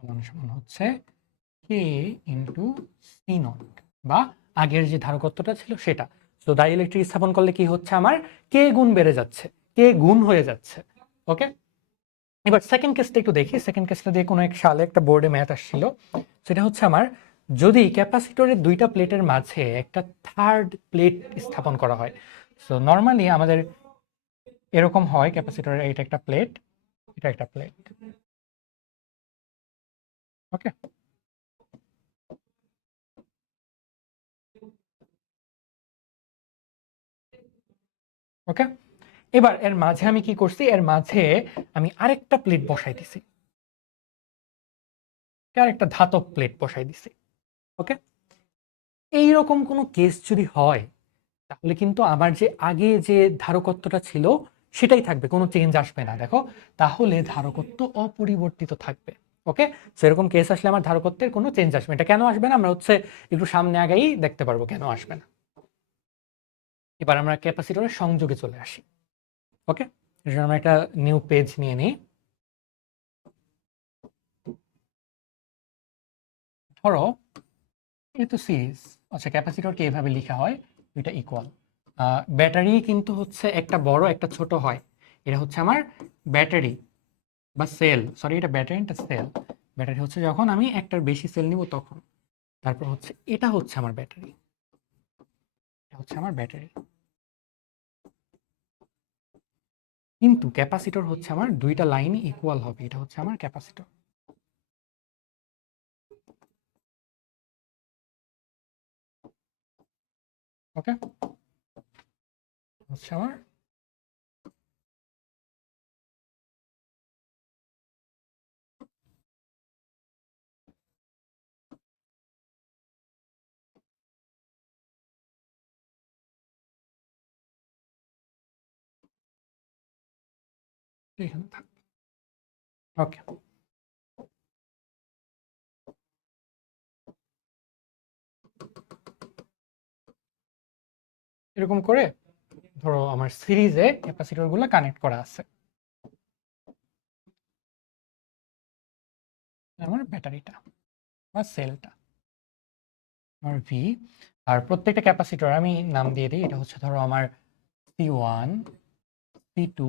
সমান সমান হচ্ছে কে ইন্টু সি নট, বা আগের যে ধারকত্বটা ছিল সেটা। তো ডাইইলেকট্রিক স্থাপন করলে কি হচ্ছে আমার কে গুণ বেড়ে যাচ্ছে, কে গুণ হয়ে যাচ্ছে। ওকে, এবার সেকেন্ড কেসটা একটু দেখি। সেকেন্ড কেসটা দিয়ে কোনো এক সালে একটা বোর্ডে ম্যাথ আসছিল, সেটা হচ্ছে আমার যদি ক্যাপাসিটরের দুইটা প্লেটের মাঝে একটা থার্ড প্লেট স্থাপন করা হয়। সো নর্মালি আমাদের এরকম হয়, ক্যাপাসিটরের এটা একটা প্লেট, এটা একটা প্লেট। ওকে, ওকে, এবার এর মাঝে আমি কি করছি, এর মাঝে আমি আরেকটা প্লেট বসাই দিছি, আরেকটা ধাতব প্লেট বসাই দিছি। ওকে, এইরকম কোনো কেস যদি হয় তাহলে কিন্তু আমার যে আগে যে ধারকত্বটা ছিল সেটাই থাকবে, কোনো চেঞ্জ আসবে না। দেখো, তাহলে ধারকত্ব অপরিবর্তিত থাকবে। ওকে, সেরকম কেস আসলে আমার ধারকত্বের কোনো চেঞ্জ আসবে না। এটা কেন আসবে না আমরা হচ্ছে একটু সামনে আগেই দেখতে পারবো কেন আসবে না। এবার আমরা ক্যাপাসিটরের সংযোগে চলে আসি। ওকে, এর জন্য আমরা একটা নিউ পেজ নিয়ে নিই। ধরো এই তো সিরিজ, আচ্ছা ক্যাপাসিটরকে এভাবে লেখা হয়, দুইটা ইকুয়াল। ব্যাটারি কিন্তু হচ্ছে একটা বড় একটা ছোট হয়, এটা হচ্ছে আমার ব্যাটারি বা সেল, সরি এটা ব্যাটারি এটা সেল। ব্যাটারি হচ্ছে যখন আমি একটার বেশি সেল নিব তখন। তারপর হচ্ছে এটা হচ্ছে আমার ব্যাটারি, এটা হচ্ছে আমার ব্যাটারি। কিন্তু ক্যাপাসিটর হচ্ছে আমার দুইটা লাইনই ইকুয়াল হবে, এটা হচ্ছে আমার ক্যাপাসিটর। ওকে, হচ্ছে আমার এখানে থাকবে। ওকে, এরকম করে ধরো আমার সিরিজে ক্যাপাসিটর গুলো কানেক্ট করা আছে, আমার ব্যাটারিটা বা সেলটা আমার ভি। আর প্রত্যেকটা ক্যাপাসিটর আমি নাম দিয়ে দিই, এটা হচ্ছে ধরো আমার C1, C2,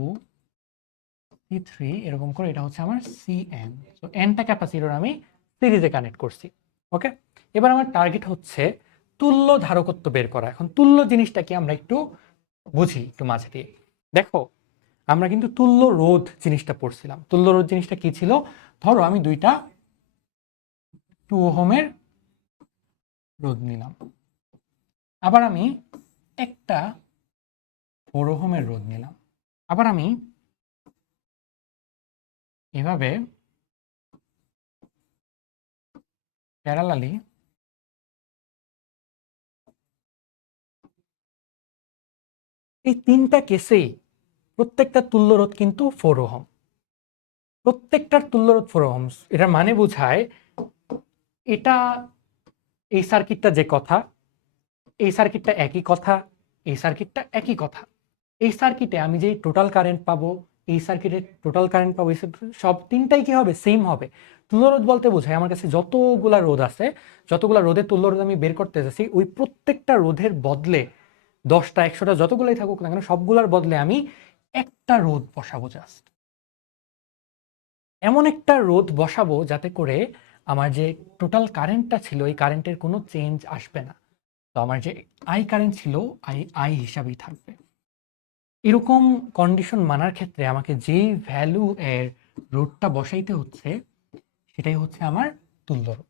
C3 এরকম করে, এটা হচ্ছে আমার CN। তো এনটা ক্যাপাসিটর আমি সিরিজে কানেক্ট করছি। ওকে, এবার আমার টার্গেট হচ্ছে তুল্য ধারকত্ব বের করা। এখন তুল্য জিনিসটা কি আমরা একটু বুঝি একটু মাঝে দিয়ে। দেখো, আমরা কিন্তু তুল্য রোধ জিনিসটা পড়ছিলাম। তুল্য রোধ জিনিসটা কি ছিল, ধরো আমি দুইটা 2 ওহমের রোধ নিলাম, আবার আমি একটা 4 ওহমের রোধ নিলাম, আবার আমি এভাবে প্যারালালি এই তিনটা কেসেই প্রত্যেকটা তুল্য রোধ কিন্তু 4 ওহম, প্রত্যেকটার তুল্য রোধ 4 ওহম। এটার মানে বোঝায় এটা এই সার্কিটটা যে কথা, এই সার্কিটটা একই কথা, এই সার্কিটটা একই কথা। এই সার্কিটে আমি যে টোটাল কারেন্ট পাবো, এই সার্কিটে টোটাল কারেন্ট পাবো, সব তিনটাই কি হবে, সেম হবে। তুল্যরোধ বলতে বোঝায় আমার কাছে যতগুলা রোধ আছে, যতগুলা রোধের তুল্যরোধ আমি বের করতে যাচ্ছি, ওই প্রত্যেকটা রোধের বদলে 10টা 100টা যতগুলাই থাকুক না কেন সবগুলার বদলে আমি একটা রোধ বসাবো, জাস্ট এমন একটা রোধ বসাবো যাতে করে আমার যে টোটাল কারেন্টটা ছিল এই কারেন্টের কোনো চেঞ্জ আসবে না। তো আমার যে আই কারেন্ট ছিল আই আই হিসাবেই থাকবে। এরকম কন্ডিশন মানার ক্ষেত্রে আমাকে যেই ভ্যালু এর রোধটা বসাইতে হচ্ছে সেটাই হচ্ছে আমার তুল্য রোধ।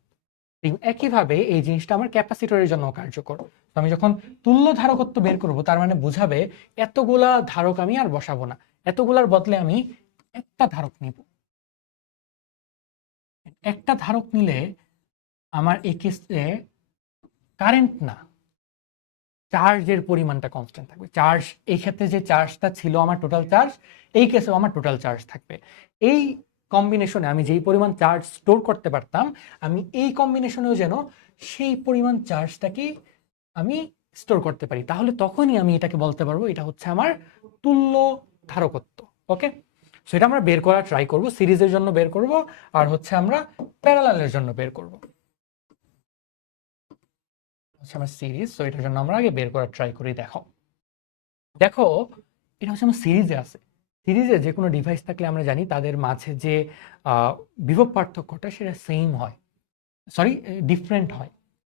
একইভাবে এই জিনিসটা আমার ক্যাপাসিটরের জন্য কার্যকর। তো আমি যখন তুল্য ধারকত্ব বের করব তার মানে বোঝাবে এতগুলা ধারক আমি আর বসাবো না, এতগুলার বদলে আমি একটা ধারক নিব, একটা ধারক নিলে আমার এই কেসে কারেন্ট না, চার্জের পরিমাণটা কনস্ট্যান্ট থাকবে। চার্জ এই ক্ষেত্রে যে চার্জটা ছিল আমার টোটাল চার্জ, এই কেসেও আমার টোটাল চার্জ থাকবে। এই কম্বিনেশনে আমি যেই পরিমাণ চার্জ স্টোর করতে পারতাম, আমি এই কম্বিনেশনেও যেন সেই পরিমাণ চার্জটাকে আমি স্টোর করতে পারি, তাহলে তখনই আমি এটাকে বলতে পারবো এটা হচ্ছে আমার তুল্য ধারকত্ব। ওকে, সো এটা আমরা বের করার ট্রাই করব, সিরিজের জন্য বের করব, আর হচ্ছে আমরা প্যারালালের জন্য বের করব। হচ্ছে আমার সিরিজ, সো এটার জন্য আমরা আগে বের করার ট্রাই করি। দেখো দেখো এটা হচ্ছে আমার সিরিজে আছে। সিরিজে যে কোনো ডিভাইস থাকলে আমরা জানি তাদের মাঝে যে বিভব পার্থক্যটা সেটা সেম হয়, সরি ডিফারেন্ট হয়।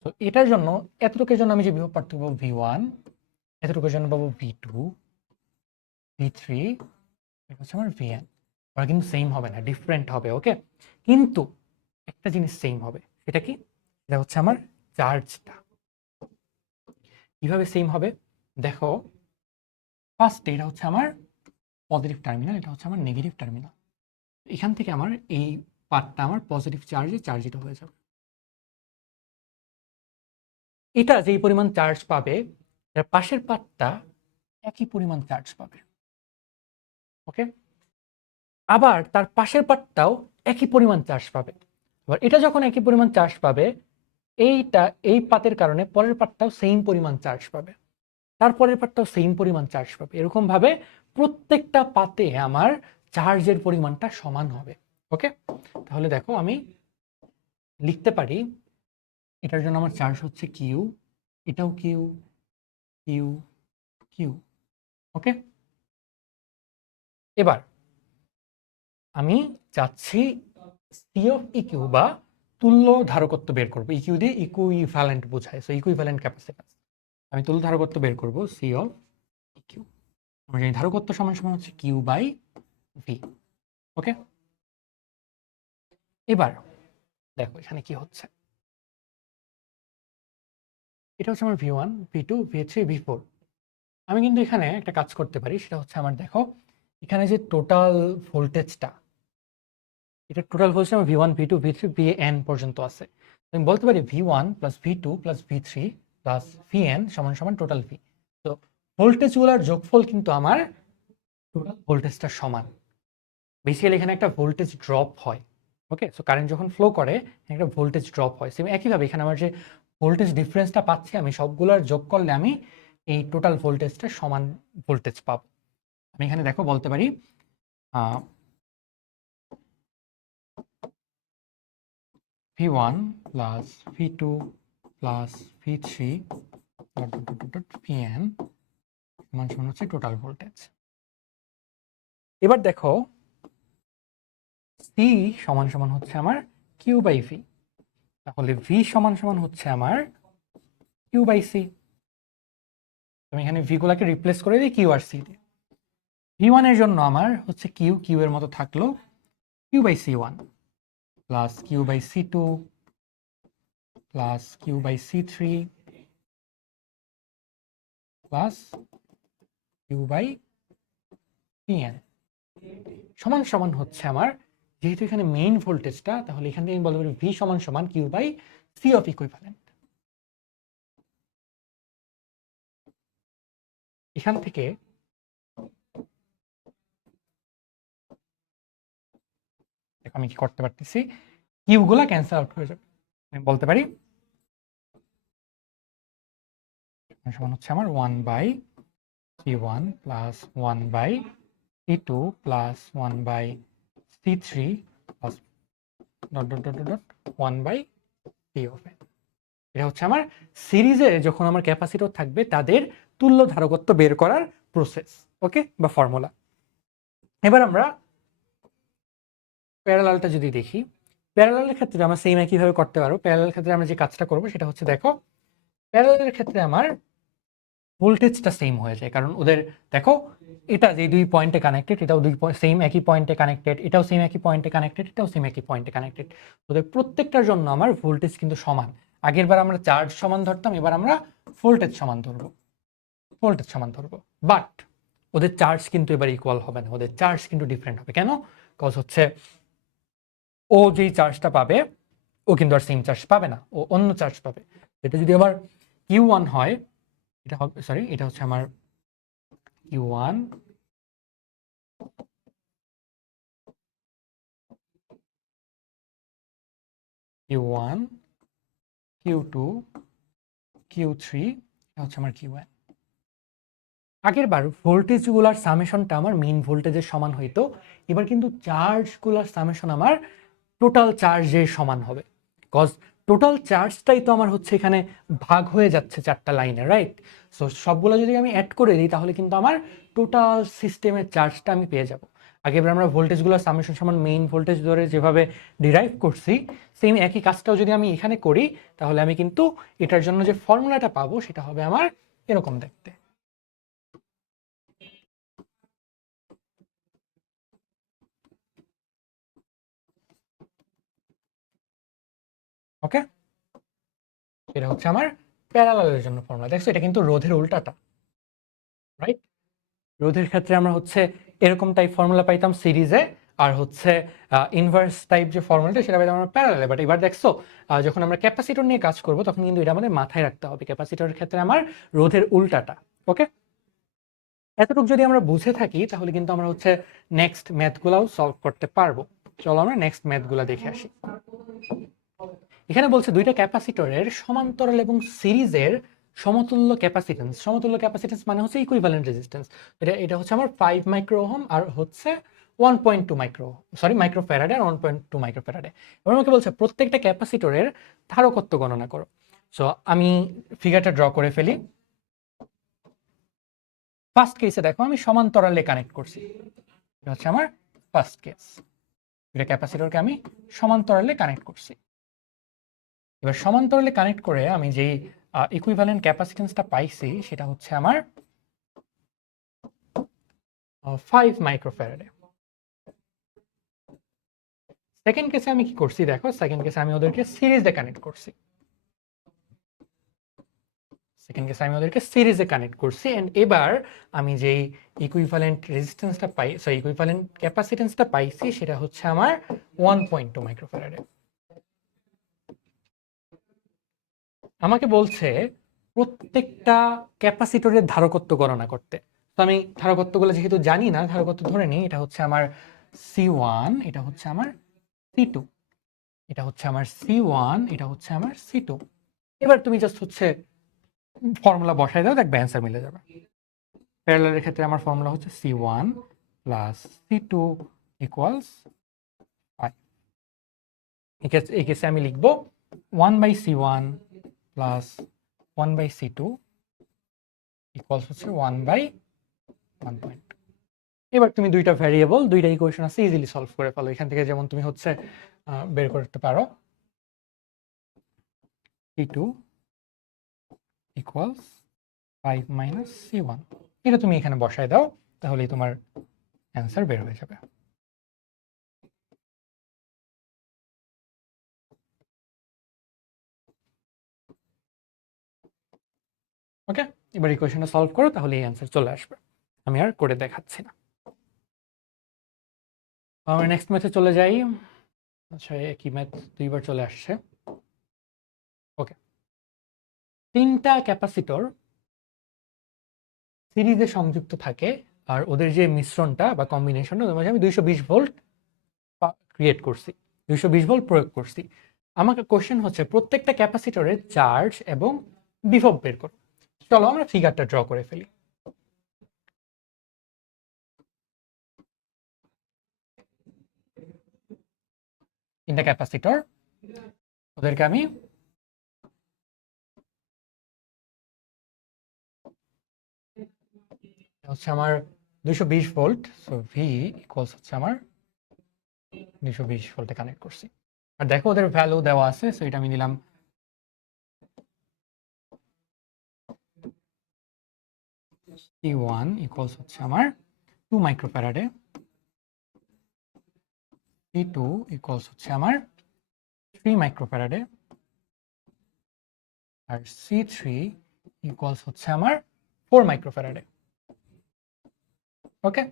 তো এটার জন্য এতটুকুর জন্য আমি যে বিভব পার্থক্য পাবো V1, এতটুকুর জন্য পাবো V2, V3, এটা হচ্ছে আমার Vn। ওরা কিন্তু সেম হবে না, ডিফারেন্ট হবে। ওকে, কিন্তু একটা জিনিস সেম হবে, সেটা কি? এটা হচ্ছে আমার চার্জটা। কিভাবে সেম হবে দেখো, ফার্স্ট এটা হচ্ছে আমার পজিটিভ টার্মিনাল, এটা হচ্ছে আমার নেগেটিভ টার্মিনাল। এখান থেকে আমার এই পার্টটা আমার পজিটিভ চার্জে চার্জিত হয়ে যাবে। এটা যেই পরিমাণ চার্জ পাবে, এর পাশের পার্টটা একই পরিমাণ চার্জ পাবে। ওকে, আবার তার পাশের পার্টটাও একই পরিমাণ চার্জ পাবে। আবার এটা যখন একই পরিমাণ চার্জ পাবে, এইটা এই পাতের কারণে পরের পার্টটাও সেম পরিমাণ চার্জ পাবে, তারপরের পার্টটাও সেম পরিমাণ চার্জ পাবে। এরকম ভাবে প্রত্যেকটা পাতে আমার চার্জের পরিমাণটা সমান হবে। ওকে, তাহলে দেখো আমি লিখতে পারি এটার জন্য আমার চার্জ হচ্ছে কিউ, এটাও কিউ, কিউ, কিউ। ওকে, এবার আমি চাচ্ছি সি অফ ইকিউ বা তুল্য ধারকত্ব বের করবো। ইকিউ দিয়ে ইকুইভ্যালেন্ট বোঝায়, সো ইকুইভ্যালেন্ট ক্যাপাসিট্যান্স। আমি তুল্য ধারকত্ব বের করব সি অফ ইকিউ। আমরা জানি ধারকত্ব সমান সমান হচ্ছে কিউ বাই ভি। ওকে, এবার দেখো এখানে কি হচ্ছে। এটা হচ্ছে আমার V1, V2, V3, V4। আমি কিন্তু এখানে একটা কাজ করতে পারি, সেটা হচ্ছে আমার দেখো এখানে যে টোটাল ভোল্টেজটা, এটা টোটাল ভোল্টেজ আমার V1, V2, V3, Vn পর্যন্ত আছে। আমি বলতে পারি V1 plus V2 plus V3 plus Vn সমান সমান টোটাল V। তো ভোল্টেজগুলোর যোগফল কিন্তু আমার টোটাল ভোল্টেজটা সমান। বেসিক্যালি এখানে একটা ভোল্টেজ ড্রপ হয়। ওকে, সো কারেন্ট যখন ফ্লো করে একটা ভোল্টেজ ড্রপ হয়। সেম একইভাবে এখানে আমার যে ভোল্টেজ ডিফারেন্সটা পাচ্ছি, আমি সবগুলোর যোগ করলে আমি এই টোটাল ভোল্টেজটা সমান ভোল্টেজ পাবো। আমি এখানে দেখো বলতে পারি V1 plus V2 plus V3 Vn সমান সমান হচ্ছে টোটাল ভোল্টেজ। এবার দেখো C সমান সমান হচ্ছে আমার কিউ বাই ভি, তাহলে V সমান সমান হচ্ছে আমার কিউ বাই সি। আমি এখানে ভি গুলাকে রিপ্লেস করে দিই কিউ আর সি দিয়ে। V1 এর জন্য আমার হচ্ছে কিউ, কিউ এর মতো থাকলো q by C1 plus q by C2 plus q by C3 plus q by Pn সমান সমান হচ্ছে আমার, যেহেতু এখানে মেইন ভোল্টেজটা, তাহলে এখান থেকে আমি বলতে পারি ভি সমান সমান q by c of equivalent. এখান থেকে দেখো আমি কি করতে পারতেছি, কিউ গুলা ক্যান্সেল আউট হয়ে যাবে। আমি বলতে পারি সমান হচ্ছে আমার 1 by C1 plus 1 by C2 plus 1 by C3 plus dot dot dot dot 1 by P of n। এটা হচ্ছে আমার সিরিজে যখন আমার ক্যাপাসিটর থাকবে তাদের তুল্য ধারকত্ব বের করার প্রসেস। ওকে, বা ফর্মুলা। এবার আমরা প্যারালালটা যদি দেখি, প্যারালালের ক্ষেত্রে আমরা সেম একইভাবে করতে পারবো। প্যারালালের ক্ষেত্রে আমরা যে কাজটা করবো সেটা হচ্ছে দেখো, প্যারালালের ক্ষেত্রে আমার ভোল্টেজটা সেম হয়ে যায়, কারণ ওদের দেখো এটা যে দুই পয়েন্টে কানেক্টেড, এটাও দুই সেম একই পয়েন্টে কানেক্টেড, এটাও সেম একই পয়েন্টে কানেক্টেড, এটাও সেম একই পয়েন্টে কানেক্টেড। ওদের প্রত্যেকটার জন্য আমার ভোল্টেজ কিন্তু সমান। আগের বার আমরা চার্জ সমান ধরতাম, এবার আমরা ভোল্টেজ সমান ধরবো, ভোল্টেজ সমান ধরবো। বাট ওদের চার্জ কিন্তু এবার ইকুয়াল হবে না, ওদের চার্জ কিন্তু ডিফারেন্ট হবে। কেন? কজ হচ্ছে ও যেই চার্জটা পাবে ও কিন্তু আর সেম চার্জ পাবে না, ও অন্য চার্জ পাবে। এটা যদি আবার Q1 হয়, এটা হবে, সরি, এটা হচ্ছে আমার Q1 Q1 Q2 Q3, এটা হচ্ছে আমার Qn। আগের বার ভোল্টেজগুলার সামেশনটা আমার মেইন ভোল্টেজের সমান হইতো, এবার কিন্তু চার্জগুলার সামেশন আমার টোটাল চার্জের সমান হবে। কজ টোটাল চার্জটাই তো আমার হচ্ছে এখানে ভাগ হয়ে যাচ্ছে চারটা লাইনে, রাইট? সো সবগুলো যদি আমি অ্যাড করে দিই তাহলে কিন্তু আমার টোটাল সিস্টেমের চার্জটা আমি পেয়ে যাব। আগেবার আমরা ভোল্টেজগুলোর সামেশন সমান মেইন ভোল্টেজ ধরে যেভাবে ডিরাইভ করছি, সেম একই কাজটাও যদি আমি এখানে করি তাহলে আমি কিন্তু এটার জন্য যে ফর্মুলাটা পাবো সেটা হবে আমার এরকম দেখতে। ওকে, এটা হচ্ছে আমার প্যারালালের জন্য ফর্মুলা। দেখছো, এটা কিন্তু রোধের উল্টাটা, রাইট? রোধের ক্ষেত্রে আমরা হচ্ছে এরকম টাইপ ফর্মুলা পাইতাম সিরিজে, আর হচ্ছে ইনভার্স টাইপ যে ফর্মুলাটা সেটা পাইতাম আমরা প্যারালালে। বাট এবার দেখছো, যখন আমরা ক্যাপাসিটর নিয়ে কাজ করব তখন কিন্তু এটা আমাদের মাথায় রাখতে হবে, ক্যাপাসিটরের ক্ষেত্রে আমার রোধের উল্টাটা। ওকে, এতটুকু যদি আমরা বুঝে থাকি তাহলে কিন্তু আমরা হচ্ছে নেক্সট ম্যাথগুলাও সলভ করতে পারবো। চলো আমরা নেক্সট ম্যাথগুলা দেখে আসি। এখানে বলছে দুইটা ক্যাপাসিটরের সমান্তরাল এবং সিরিজের সমতুল্য ক্যাপাসিটেন্স। সমতুল্য ক্যাপাসিটেন্স মানে হচ্ছে ইকুইভ্যালেন্ট রেজিস্ট্যান্স। এটা হচ্ছে আমার 5 মাইক্রো ওহম আর হচ্ছে 1.2 মাইক্রোফ্যারাডে আর 1.2 মাইক্রোফ্যারাডে। এবার আমাকে বলছে প্রত্যেকটা ক্যাপাসিটরের ধারকত্ব গণনা করো। সো আমি ফিগারটা ড্র করে ফেলি। ফার্স্ট কেসে দেখো আমি সমান্তরালে কানেক্ট করছি, এটা হচ্ছে আমার ফার্স্ট কেস। এটা ক্যাপাসিটরকে আমি সমান্তরালে কানেক্ট করছি। এবার সমান্তরালে কানেক্ট করে আমি যেই ইকুইভ্যালেন্ট ক্যাপাসিটেন্সটা পাইছি সেটা হচ্ছে আমার 5 মাইক্রোফ্যারাডে। সেকেন্ড কেসে আমি কি করছি দেখো, সেকেন্ড কেসে আমি ওদেরকে সিরিজে কানেক্ট করছি। সেকেন্ড কেসে আমি ওদেরকে সিরিজে কানেক্ট করছি এন্ড এবার আমি যেই ইকুইভ্যালেন্ট রেজিস্ট্যান্সটা পাই, সরি ইকুইভ্যালেন্ট ক্যাপাসিটেন্সটা পাইছি সেটা হচ্ছে আমার 1.2 মাইক্রোফ্যারাডে। আমাকে বলছে প্রত্যেকটা ক্যাপাসিটরের ধারকত্ব গণনা করতে। তো আমি ধারকত্বগুলো যেহেতু জানি না, ধারকত্ব ধরে নিই, এটা হচ্ছে আমার C1, এটা হচ্ছে আমার C2, এটা হচ্ছে আমার C1, এটা হচ্ছে আমার C2। এবার তুমি জাস্ট হচ্ছে ফর্মুলা বসাই দাও, দেখবে অ্যান্সার মিলে যাবে। প্যারালালের ক্ষেত্রে আমার ফর্মুলা হচ্ছে C1 প্লাস C2 ইকুয়ালস 5। এই কেসে আমি লিখবো 1/C1 প্লাস 1/C2 ইকুয়ালস হচ্ছে 1/1. এবার তুমি দুইটা ভ্যারিয়েবল, দুইটা ইকুয়েশন আছে, ইজিলি সলভ করে ফেলো। এখান থেকে যেমন তুমি হচ্ছে বের করতে পারো C2 ইকুয়ালস 5 মাইনাস C1। এটা তুমি এখানে বসায় দাও, তাহলেই তোমার অ্যান্সার বের হয়ে যাবে। ওকে, এবার ইকুয়েশনটা সলভ করো, তাহলে এই অ্যান্সার চলে আসবে। আমি আর করে দেখাচ্ছি না। আমরা নেক্সট ম্যাথে চলে যাই। আচ্ছা, একই ম্যাথ দুইবার চলে আসছে। ওকে, তিনটা ক্যাপাসিটর সিরিজে সংযুক্ত থাকে, আর ওদের যে মিশ্রণটা বা কম্বিনেশনটা, ওদের মাঝে আমি 220 ভোল্ট ক্রিয়েট করছি, 220 ভোল্ট প্রয়োগ করছি। আমাকে কোশ্চেন হচ্ছে প্রত্যেকটা ক্যাপাসিটরের চার্জ এবং বিভব বের করো। চলো আমরা ফিগারটা ড্র করে ফেলি। তিনটা ক্যাপাসিটর, ওদেরকে আমি হচ্ছে আমার 220 ভোল্ট, সো ভি ইকুয়ালস হচ্ছে আমার 220 ভোল্টে কানেক্ট করছি। আর দেখো ওদের ভ্যালু দেওয়া আছে, সো এটা আমি দিলাম C1 ইকুয়ালস হচ্ছে আমার 2 মাইক্রোফ্যারাডে, C2 ইকুয়ালস হচ্ছে আমার 3 মাইক্রোফ্যারাডে, আর C3 ইকুয়ালস হচ্ছে আমার 4 মাইক্রোফ্যারাডে। ওকে,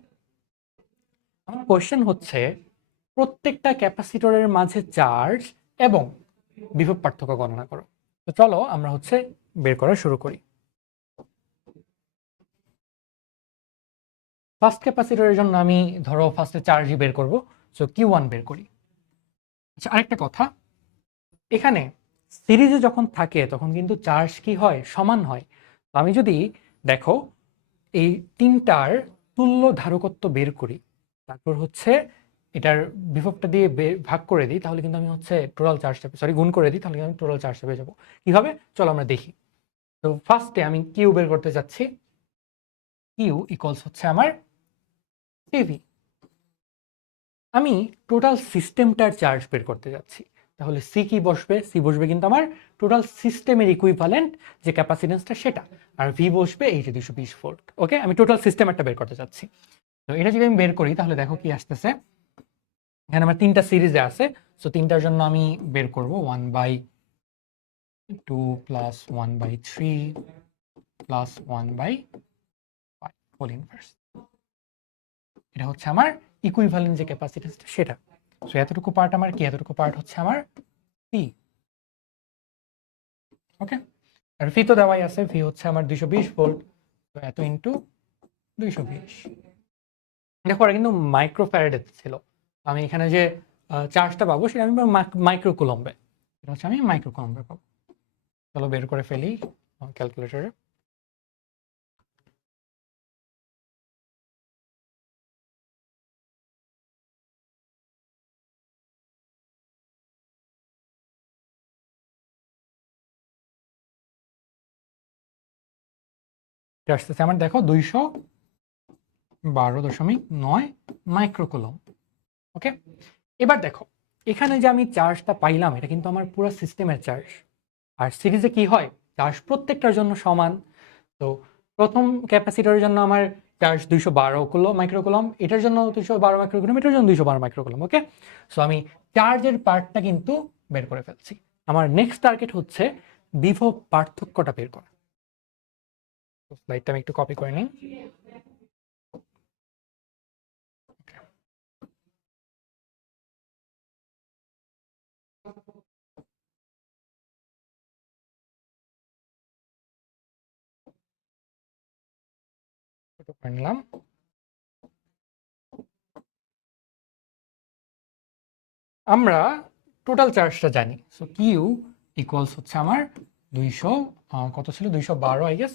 আমার কোয়েশ্চেন হচ্ছে প্রত্যেকটা ক্যাপাসিটরের মাঝে চার্জ এবং বিভব পার্থক্য গণনা করো। তো চলো আমরা হচ্ছে বের করা শুরু করি। ফার্স্ট ক্যাপাসিটরের জন্য আমি ধরো ফার্স্টে চার্জই বের করব, সো Q1 বের করি। আচ্ছা, আরেকটা কথা, এখানে সিরিজে যখন থাকে তখন কিন্তু চার্জ কি হয়, সমান হয়। তো আমি যদি দেখো এই তিনটার তুল্য ধারকত্ব বের করি, তারপর হচ্ছে এটার বিভবটা দিয়ে ভাগ করে দিই, তাহলে কিন্তু আমি হচ্ছে টোটাল চার্জটা, সরি গুণ করে দিই, তাহলে কিন্তু আমি টোটাল চার্জটা পেয়ে যাবো। কিভাবে, চলো আমরা দেখি। তো ফার্স্টে আমি কিউ বের করতে যাচ্ছি। কিউ ইকুয়ালস হচ্ছে আমার সিভি। আমি টোটাল সিস্টেমটার চার্জ বের করতে যাচ্ছি, তাহলে সি কি বসবে, সি বসবে কিন্তু আমার টোটাল সিস্টেমের ইকুইভ্যালেন্ট যে ক্যাপাসিটেন্সটা সেটা, আর ভি বসবে এই যে 220 ভোল্ট। ওকে, আমি টোটাল সিস্টেম একটা বের করতে চাচ্ছি। তো এটা যদি আমি বের করি তাহলে দেখো কি আসতেছে, এখানে আমার তিনটা সিরিজে আছে। সো তিনটার জন্য আমি বের করব 1/2 প্লাস 1/3 প্লাস 1/5 হোল ইনভার্স। এটা হচ্ছে আমার ইকুইভ্যালেন্ট যে ক্যাপাসিটেন্সটা সেটা। সো এতটুকু পার্ট আমার কি, এতটুকু পার্ট হচ্ছে আমার পি। ওকে, আর ভি তো দেওয়াই আছে, ভি হচ্ছে আমার 220 ভোল্ট, তো এত ইন্টু 220। দেখো ওরা কিন্তু মাইক্রো ফ্যারাডে ছিল, আমি এখানে যে চার্জটা পাবো সেটা আমি মাইক্রো কুলম্বে, এটা হচ্ছে আমি মাইক্রো কুলম্বে পাবো। চলো বের করে ফেলি ক্যালকুলেটরে। এটা আসতেছে আমার দেখো 212.9 মাইক্রোকুলম। ওকে, এবার দেখো এখানে যে আমি চার্জটা পাইলাম এটা কিন্তু আমার পুরো সিস্টেমের চার্জ, আর সিরিজে কি হয়, চার্জ প্রত্যেকটার জন্য সমান। তো প্রথম ক্যাপাসিটরের জন্য আমার চার্জ 212 মাইক্রোকুলম, এটার জন্য 212 মাইক্রোকুলম, এটার জন্য 212 মাইক্রোকুলম। ওকে, সো আমি চার্জের পার্টটা কিন্তু বের করে ফেলছি। আমার নেক্সট টার্গেট হচ্ছে বিভব পার্থক্যটা বের করা। স্লাইডটা আমি একটু কপি করে নিই। নিলাম। আমরা টোটাল চার্জটা জানি, সো কিউ ইকুয়ালস হচ্ছে আমার 200, কত ছিল, 212 আই গেস।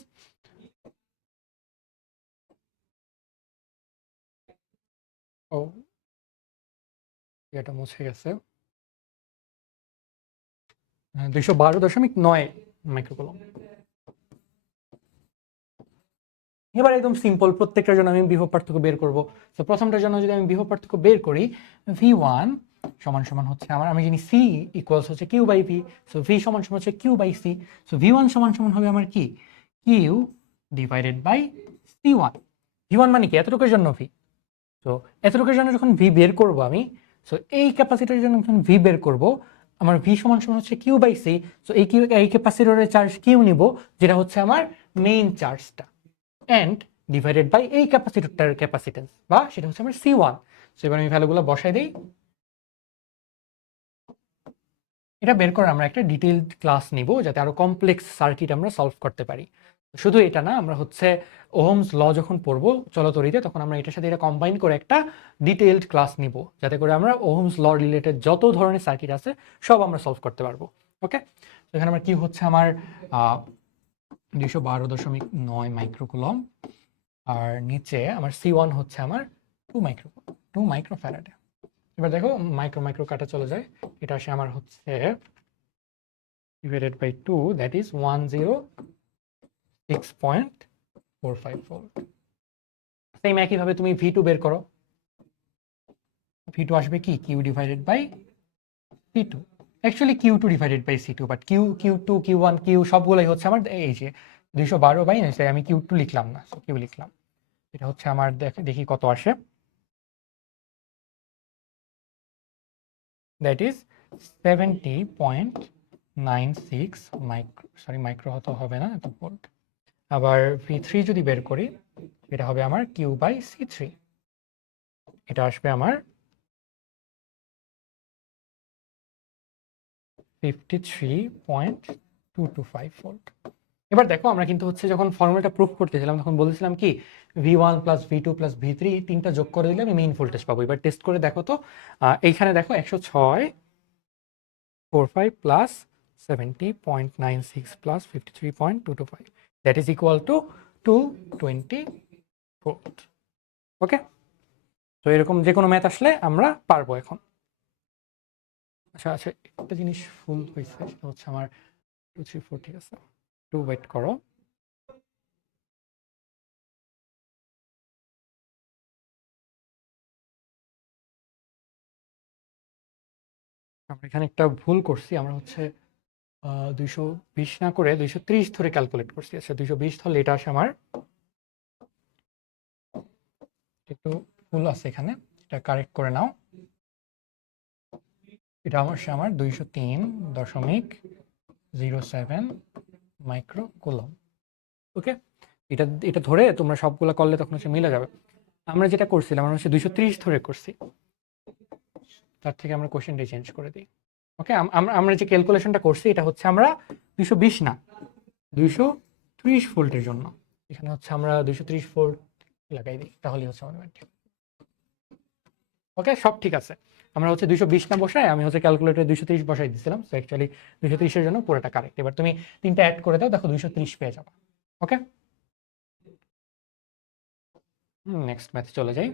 ও, এটা মুছে গেছে। 212.9 মাইক্রোকুলম। এবার একদম সিম্পল, প্রত্যেকটার জন্য আমি বিভব পার্থক্য বের করব। তো প্রথমটার জন্য যদি আমি বিভব পার্থক্য বের করি, ভি ওয়ান সমান সমান হচ্ছে আমার, আমি জানি সি ইকুয়ালস হচ্ছে q by v, so v সমান সমান হচ্ছে q by c. So v one সমান সমান হবে আমার কি, q divided by c one. V one মানে কি, এতটুকুর জন্য ভি। তো এতটুকুর জন্য যখন ভি বের করব আমি, সো এই ক্যাপাসিটরের জন্য যখন ভি বের করব, আমার ভি সমান সমান হচ্ছে কিউ বাই সি। সো এই ক্যাপাসিটরের চার্জ কিউ নিব, যেটা হচ্ছে আমার মেইন চার্জটা, অ্যান্ড ডিভাইডেড বাই এই ক্যাপাসিটরটার ক্যাপাসিটেন্স, বা সেটা হচ্ছে আমার সি ওয়ান। সো এবার আমি ভ্যালুগুলো বসাই দিই। এটা বের করে আমরা একটা ডিটেইলড ক্লাস নিব, যাতে আরো কমপ্লেক্স সার্কিট আমরা সলভ করতে পারি। শুধু এটা না, আমরা হচ্ছে ওহমস ল যখন পড়বো চলতরিতে, তখন আমরা এটার সাথে এটা কম্বাইন করে একটা ডিটেইলড ক্লাস নিব, যাতে করে আমরা ওহমস ল রিলেটেড যত ধরনের সার্কিট আছে সব আমরা সলভ করতে পারবো। ওকে, এখানে আমার কি হচ্ছে, আমার 212.9 মাইক্রোকুলম, আর নিচে আমার সি ওয়ান হচ্ছে আমার 2 মাইক্রোফ্যারাডে। এবার দেখো মাইক্রো মাইক্রো কাটা চলে যায়, এটা আসে আমার হচ্ছে divided by 2, that is 106.45 volt. Same একইভাবে তুমি ভি টু বের করো, ভি টু আসবে কি, q divided by c two. Actually q two divided by c two, but q q two q one q সবগুলোই হচ্ছে আমার এই যে 212 বাই, আমি কিউ টু লিখলাম না, কিউ লিখলাম। এটা হচ্ছে আমার দেখি কত আসে, that is 70.96 micro, sorry micro হতে হবে না, এত ভোল্ট। আবার ভি থ্রি যদি বের করি, এটা হবে আমার Q/C3, এটা আসবে আমার 53.225 ভোল্ট। এবার দেখো আমরা কিন্তু হচ্ছে যখন ফর্মুলাটা প্রুফ করতেছিলাম তখন বলেছিলাম কি V1 plus V2 plus V3 তিনটা যোগ করে দিলে আমি মেইন ভোল্টেজ পাবো। এবার টেস্ট করে দেখো তো, এইখানে দেখো 106.45 plus 70.96 plus 53.225, that is equal to 220 volt. Okay, তো এরকম যে কোনো ম্যাথ আসলে আমরা পারবো এখন। আচ্ছা আচ্ছা, একটা জিনিস ভুল হয়েছে, সেটা হচ্ছে আমার 2 3 4, ঠিক আছে, একটু ওয়েট করো। আমরা এখানে একটা ভুল করছি, আমরা হচ্ছে 220 না করে 230 ধরে ক্যালকুলেট করছি। আচ্ছা 220 ধরলে এটা আসে আমার, একটু ভুল আছে এখানে, এটা কারেক্ট করে নাও। এটা আমার 203.07 মাইক্রো কুলম। ওকে, এটা এটা ধরে তোমরা সবগুলো করলে তখন হচ্ছে মিলে যাবে। আমরা যেটা করছিলাম আমরা হচ্ছে 230 ধরে করছি, তার থেকে আমরা কোশ্চেনটাই চেঞ্জ করে দিই। ওকে, আমরা যে ক্যালকুলেশনটা করছি এটা হচ্ছে আমরা 220 না 230 ভোল্টের জন্য, এখানে হচ্ছে আমরা 230 ভোল্ট লাগাই দিই, তাহলেই হচ্ছে আমাদের ম্যাথ। ওকে, সব ঠিক আছে। আমরা হচ্ছে 220 না বসাই, আমি হচ্ছে ক্যালকুলেটরে 230 বসাই দিয়েছিলাম, সো অ্যাকচুয়ালি 230 এর জন্য পুরোটা কারেক্ট। এবার তুমি তিনটা অ্যাড করে দাও, দেখো 230 পেয়ে যাবে। ওকে, নেক্সট ম্যাথ চলে যাই।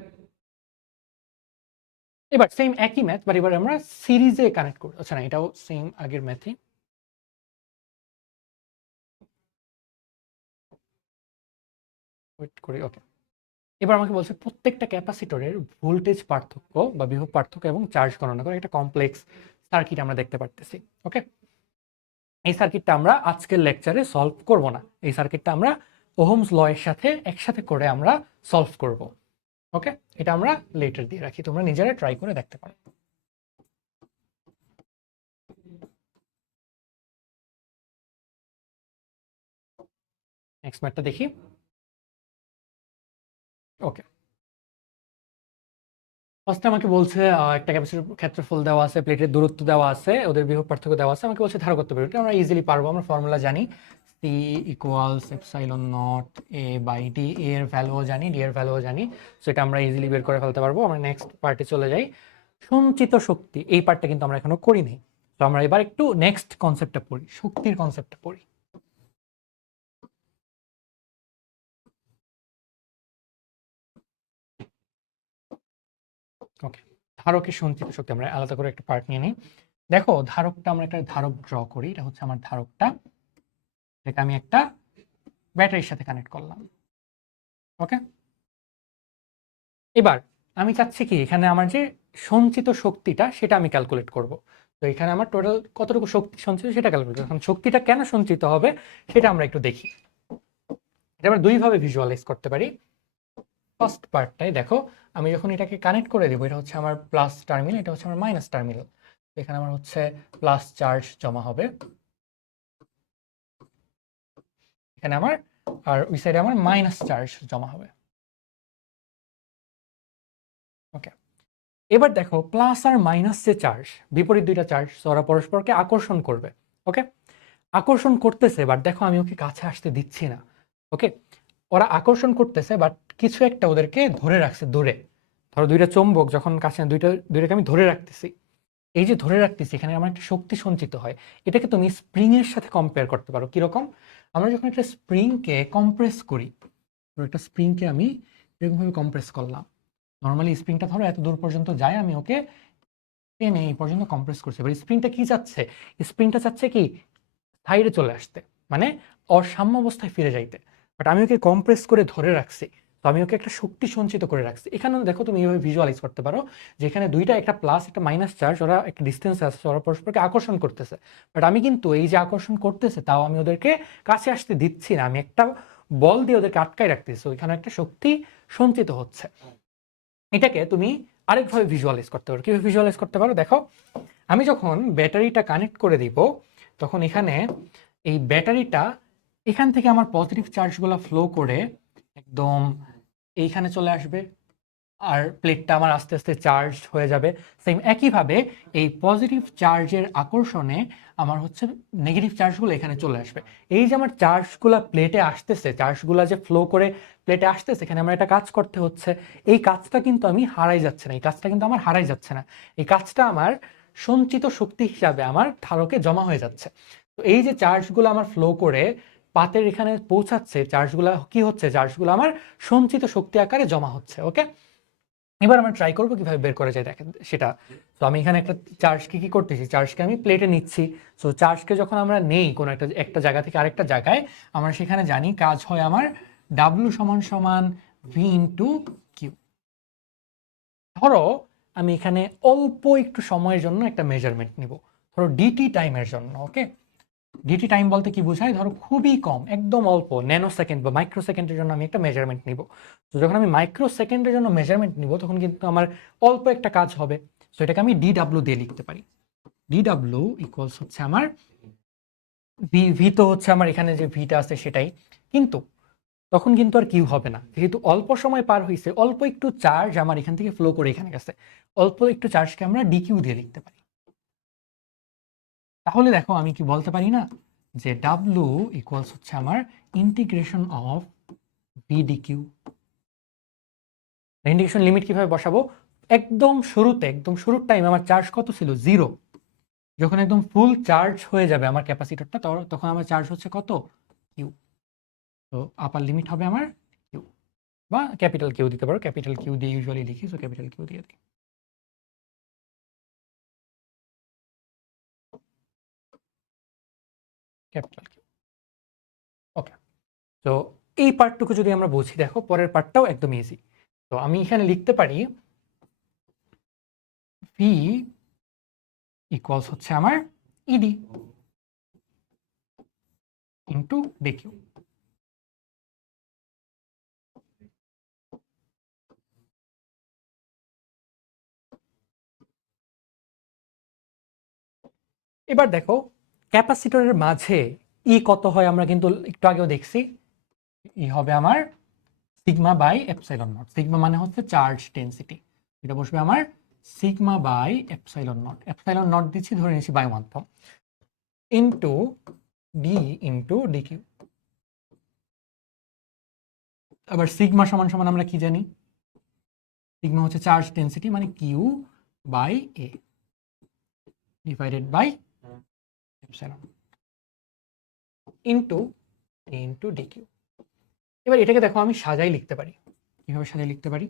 এবার সেম একই ম্যাথ, বাট এবার আমরা সিরিজে কানেক্ট করব। আচ্ছা না, এটাও সেম আগের ম্যাথই। ওয়েট করি, ওকে। এবার আমাকে বলছে প্রত্যেকটা ক্যাপাসিটরের ভোল্টেজ পার্থক্য বা বিভব পার্থক্য এবং চার্জ গণনা করে একটা কমপ্লেক্স সার্কিট আমরা দেখতে পারতেছি। ওকে, এই সার্কিটটা আমরা আজকের লেকচারে সলভ করব না, এই সার্কিটটা আমরা ওহমস ল এর সাথে একসাথে করে আমরা সলভ করব। ওকে, এটা আমরা লেটার দিয়ে রাখি, তোমরা নিজেরা ট্রাই করে দেখতে পারো। নেক্সট ম্যাথটা দেখি। ওকে, ফার্স্টে আমাকে বলছে একটা ক্যাপাসিটর ক্ষেত্রফল দেওয়া আছে, প্লেটের দূরত্ব দেওয়া আছে, ওদের বিভব পার্থক্য দেওয়া আছে, আমাকে বলছে ধারকত্ব বের করতে। আমরা ইজিলি পারবো, আমরা ফর্মুলা জানি, c equals epsilon not a by d, এর ভ্যালুও জানি, ডি এর ভ্যালুও জানি, সেটা আমরা ইজিলি বের করে ফেলতে পারবো। আমরা নেক্সট পার্টে চলে যাই, সঞ্চিত শক্তি। এই পার্টটা কিন্তু আমরা এখনো করি নাই, তো আমরা এবার একটু নেক্সট কনসেপ্টটা পড়ি, শক্তির কনসেপ্টটা পড়ি। ওকে, ধারকের সঞ্চিত শক্তি আমরা আলাদা করে একটা পার্ট নিয়ে নিই। দেখো ধারকটা, আমরা একটা ধারক ড্র করি, এটা হচ্ছে আমার ধারকটা, যেটা আমি একটা ব্যাটারির সাথে কানেক্ট করলাম। ওকে, এবার আমি চাচ্ছি কি এখানে আমার যে সঞ্চিত শক্তিটা সেটা আমি ক্যালকুলেট করব। তো এখানে আমার টোটাল কতটুকু শক্তি সঞ্চিত সেটা ক্যালকুলেট করব। এখন শক্তিটা কেন সঞ্চিত হবে সেটা আমরা একটু দেখি। এটা আমরা দুইভাবে ভিজুয়ালাইজ করতে পারি। ফার্স্ট পার্টটাই দেখো, আমি যখন এটাকে কানেক্ট করে দেবো, এটা হচ্ছে আমার প্লাস টার্মিনাল, এটা হচ্ছে আমার মাইনাস টার্মিনাল। এখানে আমার হচ্ছে প্লাস চার্জ জমা হবে এখানে আমার, আর ওই সাইডে আমার মাইনাস চার্জ জমা হবে। ওকে, এবার দেখো প্লাস আর মাইনাস যে চার্জ, বিপরীত দুইটা চার্জ, ওরা পরস্পরকে আকর্ষণ করবে। ওকে, আকর্ষণ করতেছে, বাট দেখো আমি ওকে কাছে আসতে দিচ্ছি না। ওকে, ওরা আকর্ষণ করতেছে, বাট কিছু একটা ওদেরকে ধরে রাখছে দূরে। ধরো দুইটা চুম্বক যখন কাছে, দুইটাকে আমি ধরে রাখতেছি, এই যে ধরে রাখতেছি এখানে আমার একটা শক্তি সঞ্চিত হয়। এটাকে তুমি স্প্রিং এর সাথে কম্পেয়ার করতে পারো। কিরকম, আমরা যখন একটা স্প্রিংকে কম্প্রেস করি, একটা স্প্রিংকে আমি এরকমভাবে কম্প্রেস করলাম, নর্মালি স্প্রিংটা ধরো এত দূর পর্যন্ত যায়, আমি ওকে টেনে এই পর্যন্ত কম্প্রেস করছি। এবার স্প্রিংটা কি চাচ্ছে, স্প্রিংটা চাচ্ছে কি সাইডে চলে আসতে, মানে অসাম্য অবস্থায় ফিরে যাইতে, বাট আমি ওকে কম্প্রেস করে ধরে রাখছি, তো আমি ওকে একটা শক্তি সঞ্চিত করে রাখছি। এখানেও দেখো তুমি এইভাবে ভিজুয়ালাইজ করতে পারো, যে এখানে দুইটা, একটা প্লাস একটা মাইনাস চার্জ, ওরা একটা ডিস্টেন্স আছে, ওরা পরস্পরকে আকর্ষণ করতেছে, বাট আমি কিন্তু এই যে আকর্ষণ করতেছে তাও আমি ওদেরকে কাছে আসতে দিচ্ছি না, আমি একটা বল দিয়ে ওদেরকে আটকায় রাখতেছি, ওইখানে একটা শক্তি সঞ্চিত হচ্ছে। এটাকে তুমি আরেকভাবে ভিজুয়ালাইজ করতে পারো। কিভাবে ভিজুয়ালাইজ করতে পারো, দেখো আমি যখন ব্যাটারিটা কানেক্ট করে দিব, তখন এখানে এই ব্যাটারিটা, এখান থেকে আমার পজিটিভ চার্জগুলো ফ্লো করে একদম এইখানে চলে আসবে, আর প্লেটটা আমার আস্তে আস্তে চার্জ হয়ে যাবে। সেম একইভাবে এই পজিটিভ চার্জের আকর্ষণে আমার হচ্ছে নেগেটিভ চার্জগুলো এখানে চলে আসবে। এই যে আমার চার্জগুলো প্লেটে আসতেছে, চার্জগুলো যে ফ্লো করে প্লেটে আসতেছে, এখানে আমার একটা কাজ করতে হচ্ছে। এই কাজটা কিন্তু আমি হারাই যাচ্ছে না, এই কাজটা কিন্তু আমার হারাই যাচ্ছে না, এই কাজটা আমার সঞ্চিত শক্তি হিসাবে আমার ধারকে জমা হয়ে যাচ্ছে। তো এই যে চার্জগুলো আমার ফ্লো করে পাতের এখানে পৌঁছাচ্ছে, চার্জগুলো কি হচ্ছে, চার্জগুলো আমার সঞ্চিত শক্তি আকারে জমা হচ্ছে। ওকে, এবার আমরা ট্রাই করবো কিভাবে বের করা যায় দেখেন সেটা। তো আমি এখানে একটা চার্জকে কি করতেছি, চার্জকে আমি প্লেটে নিচ্ছি। সো চার্জকে যখন আমরা নেই কোনো একটা একটা জায়গা থেকে আরেকটা জায়গায়, আমরা সেখানে জানি কাজ হয় আমার ডাব্লু সমান সমান ভি ইন্টু কিউ। ধরো আমি এখানে অল্প একটু সময়ের জন্য একটা মেজারমেন্ট নিব, ধরো ডিটি টাইমের জন্য। ওকে, ডিটি টাইম বলতে কি বোঝায়, ধরো খুবই কম, একদম অল্প, ন্যানো সেকেন্ড বা মাইক্রো সেকেন্ডের জন্য আমি একটা মেজারমেন্ট নিব। তো যখন আমি মাইক্রো সেকেন্ডের জন্য মেজারমেন্ট নিব তখন কিন্তু আমার অল্প একটা কাজ হবে। তো এটাকে আমি ডিডাব্লিউ দিয়ে লিখতে পারি। ডিডাব্লিউ ইকুয়ালস হচ্ছে আমার ভি, ভি তো হচ্ছে আমার এখানে যে ভিটা আছে সেটাই, কিন্তু তখন কিন্তু আর কিউ হবে না, যেহেতু অল্প সময় পার হয়েছে, অল্প একটু চার্জ আমার এখান থেকে ফ্লো করে এখানে গেছে, অল্প একটু চার্জকে আমরা ডিকিউ দিয়ে লিখতে পারি। তাহলে দেখো আমি কি বলতে পারি না যে ডাব্লু ইকুয়ালস হচ্ছে আমার integration of V DQ. Integration limit কিভাবে বসাবো, একদম শুরুতে, একদম শুরুর টাইম আমার চার্জ কত ছিল, 0। যখন একদম ফুল চার্জ হয়ে যাবে আমার ক্যাপাসিটরটা, তখন আমার চার্জ হচ্ছে কত, কিউ। তো আপার লিমিট হবে আমার কিউ, বা ক্যাপিটাল কিউ দিতে পারো, ক্যাপিটাল কিউ দিয়ে ইউজুয়ালি লিখি, সো ক্যাপিটাল কিউ দিয়ে দিই, ক্যাপিটাল কিউ। ওকে, তো এই পার্টটুকু যদি আমরা বুঝি, দেখো পরের পার্টটাও একদম ইজি। তো আমি এখানে লিখতে পারি ভি ইকুয়ালস হচ্ছে আমার ইডি ইন্টু ডিকিউ। এবার দেখো ক্যাপাসিটরের মাঝে ই কত হয়, আমরা কিন্তু একটু আগেও দেখছি, ই হবে আমার sigma by epsilon nought. Sigma মানে হচ্ছে চার্জ ডেনসিটি, এটা বসবে আমার sigma by epsilon nought. Epsilon nought দিচ্ছি, ধরে নিচ্ছি বায়ু মাধ্যম, ইন্টু ডি ইন্টু ডিকিউ। আবার সিগমা সমান সমান আমরা কি জানি, সিগমা হচ্ছে চার্জ ডেনসিটি, মানে q by a divided by epsilon into into d q. এবার এটাকে দেখো আমি সাজাই লিখতে পারি, কিভাবে সাজাই লিখতে পারি,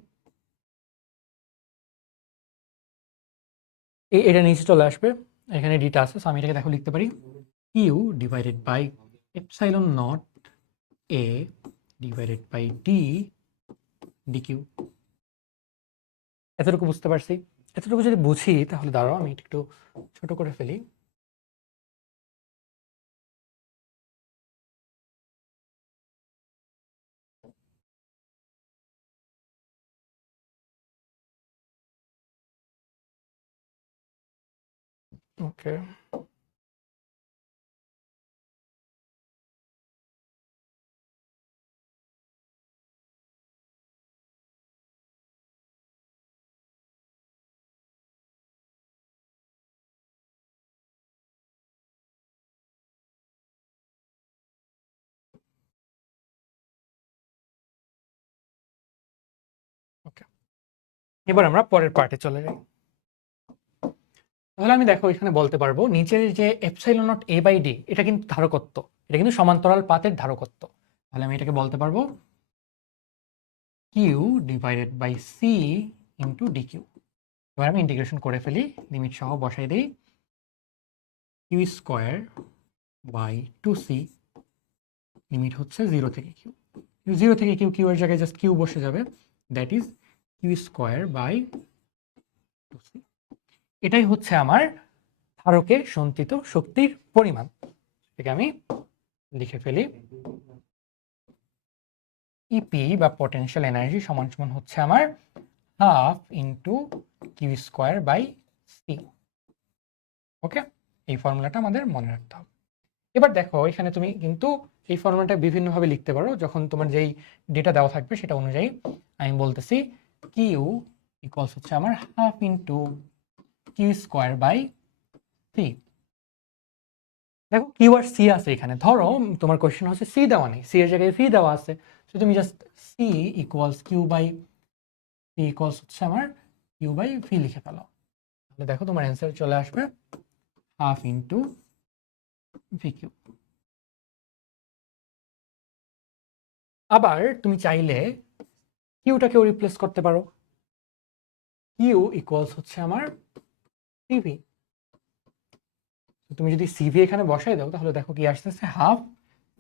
এটা নিচে চলে আসবে, এখানে ডিটা আছে, সো আমি এটাকে দেখো লিখতে পারি q divided by epsilon not a divided by d d q. এতটুকু বুঝতে পারছি। এতটুকু যদি বুঝি তাহলে দাঁড়াও আমি একটু ছোট করে ফেলি। ওকে, ওকে, এবার আমরা পরের পার্টে চলে যাই। তাহলে আমি দেখো এখানে বলতে পারবো নিচের যে epsilon not a by d, এটা কিন্তু ধারকত্ব, এটা কিন্তু সমান্তরাল পাতের ধারকত্ব। তাহলে আমি এটাকে বলতে পারবো q divided by c into d q. এবার আমি ইন্টিগ্রেশন করে ফেলি, লিমিট সহ বসাই দিই, Q square by 2c, limit হচ্ছে 0 থেকে কিউ, 0 থেকে কিউ, কিউ এর জায়গায় জাস্ট কিউ বসে যাবে, that is q square by 2c। এটাই হচ্ছে আমার ধারকে সঞ্চিত শক্তির পরিমাণ। এটাকে আমি লিখে ফেলি, ইপি বা পটেনশিয়াল এনার্জি সমান সমান হচ্ছে আমার half into Q square by C. Okay, এই ফর্মুলাটা আমাদের মনে রাখতে হবে। এবার দেখো এখানে তুমি কিন্তু এই ফর্মুলাটা বিভিন্নভাবে লিখতে পারো, যখন তোমার যেই ডেটা দেওয়া থাকবে সেটা অনুযায়ী। আমি বলতেছি কিউ ইকুয়ালস হচ্ছে আমার half into Q square by c. দেখো কিউ আর সি আছে এখানে, ধরো তোমার কোয়েশ্চেন হচ্ছে সি দেওয়া নেই, সি এর জায়গায় ভি দেওয়া আছে, তো তুমি just c equals Q by c equals হচ্ছে আমার কিউ বাই ভি লিখে ফেলো, তাহলে দেখো তোমার অ্যান্সার চলে আসবে হাফ ইন্টু ভি কিউ। আবার তুমি চাইলে কিউটাকেও রিপ্লেস করতে পারো, কিউ ইকুয়ালস হচ্ছে আমার সিভি। তুমি যদি সিভি এখানে বসাই দাও তাহলে দেখো কি আসতেছে, হাফ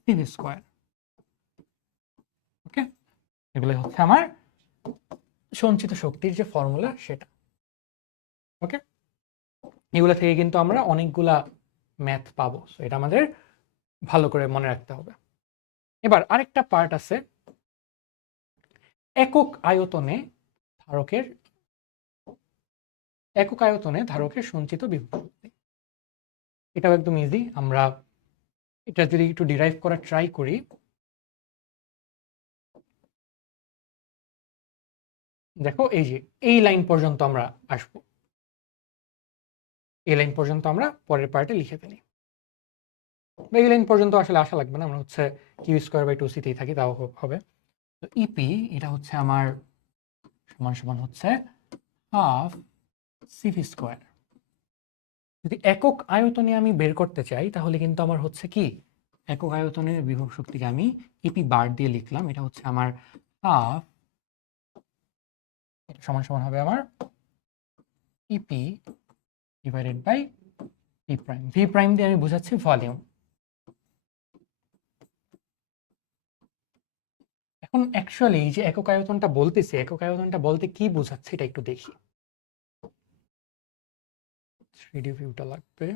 সিভি স্কোয়ার। ওকে, এগুলো হচ্ছে আমার সঞ্চিত শক্তির যে ফর্মুলা সেটা। ওকে, এগুলো থেকে কিন্তু আমরা অনেকগুলা ম্যাথ পাবো, সো এটা আমাদের ভালো করে মনে রাখতে হবে। এবার আরেকটা পার্ট আছে, একক আয়তনে ধারকের সঞ্চিত বিভব শক্তি। এটাও একদম ইজি, আমরা এটা যদি একটু ডিরাইভ করা ট্রাই করি, দেখো এই যে এই লাইন পর্যন্ত আমরা আসবো, এই লাইন পর্যন্ত আমরা পরের পার্টে লিখে ফেলি। এই লাইন পর্যন্ত আসলে আসা লাগবে না, আমরা হচ্ছে কিউ স্কোয়ার বাই টু সিতেই থাকি, তাও হবে। তো ইপি এটা হচ্ছে আমার সমান সমান হচ্ছে হাফ সিভি স্কোয়ার। যদি একক আয়তনে আমি বের করতে চাই তাহলে কিন্তু আমার হচ্ছে কি, একক আয়তনের বিভব শক্তিকে আমি ইপি বার দিয়ে লিখলাম, এটা হচ্ছে আমার হাফ, এটা সমান সমান হবে আমার e p divided by v prime. V prime দিয়ে আমি বোঝাচ্ছি ভলিউম। এখন অ্যাকচুয়ালি এই যে একক আয়তনটা বলতেছি, একক আয়তনটা বলতে কি বোঝাচ্ছে এটা একটু দেখি। 3D ভিউটা লাগবে।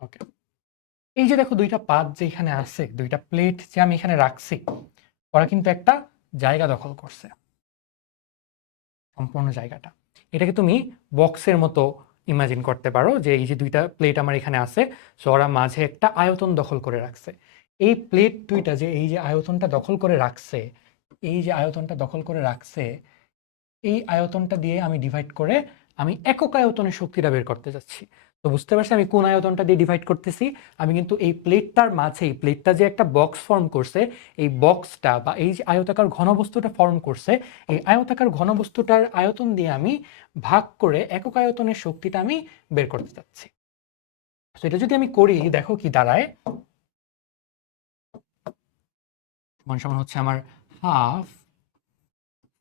ওকে, এই যে দেখো দুইটা পাত যে এখানে আছে, দুইটা প্লেট যে আমি এখানে রাখছি, ওরা কিন্তু একটা জায়গা দখল করছে, সম্পূর্ণ জায়গাটা। এটাকে তুমি বক্সের মতো ইমাজিন করতে পারো, যে এই যে দুইটা প্লেট আমার এখানে আছে, সো ওরা মাঝে একটা আয়তন দখল করে রাখছে। এই প্লেট দুইটা যে এই যে আয়তনটা দখল করে রাখছে, এই যে আয়তনটা দখল করে রাখছে, এই আয়তনটা দিয়ে আমি ডিভাইড করে আমি একক আয়তনের শক্তিটা বের করতে যাচ্ছি। তো বুঝতে পারছি আমি কোন আয়তনটা দিয়ে ডিভাইড করতেছি। আমি কিন্তু এই প্লেটটার মাঝে, এই প্লেটটা যে একটা বক্স ফর্ম করছে, এই বক্সটা বা এই যে আয়তাকার ঘনবস্তুটা ফর্ম করছে, এই আয়তাকার ঘনবস্তুটার আয়তন দিয়ে আমি ভাগ করে একক আয়তনের শক্তিটা আমি বের করতে চাচ্ছি। তো এটা যদি আমি করি, দেখো কি দাঁড়ায়, সমান সমান হচ্ছে আমার half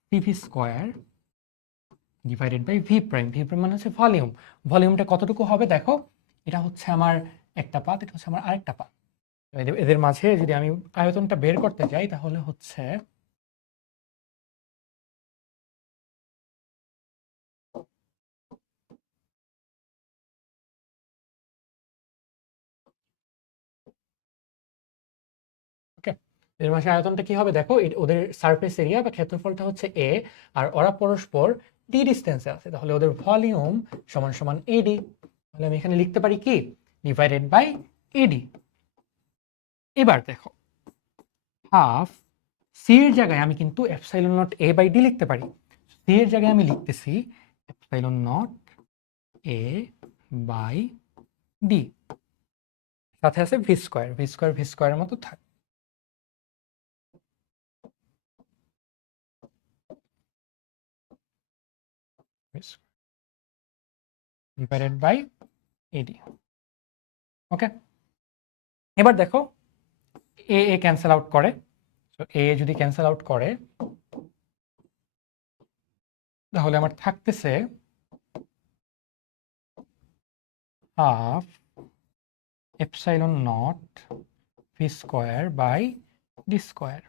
p v square divided by v prime. V prime মানে হচ্ছে ভলিউম। ভলিউমটা কতটুকু হবে দেখো, এটা হচ্ছে আমার একটা পাত, এটা হচ্ছে আমার আরেকটা পাত। এদের মাঝে যদি আমি আয়তনটা বের করতে চাই তাহলে হচ্ছে ওকে, এদের মাঝে আয়তনটা কি হবে দেখো, ওদের সারফেস এরিয়া বা ক্ষেত্রফলটা হচ্ছে এ, আর ওরা পরস্পর ডি ডিস্টেন্সে আছে, তাহলে ওদের ভলিউম সমান সমান এডি। তাহলে আমি এখানে লিখতে পারি কি, ডিভাইডেড বাই এডি। এবার দেখো হাফ সি এর জায়গায় আমি কিন্তু epsilon not a by d লিখতে পারি। সি এর জায়গায় আমি লিখতেছি epsilon not a by d, সাথে আছে v square, v square v স্কোয়ারের মতো থাকে, ডিভাইডেড বাই এডি। ওকে, এবার দেখো এ এ ক্যান্সেল আউট করে, তো এ যদি ক্যান্সেল আউট করে তাহলে আমার থাকতেছে half epsilon nought v square by d square.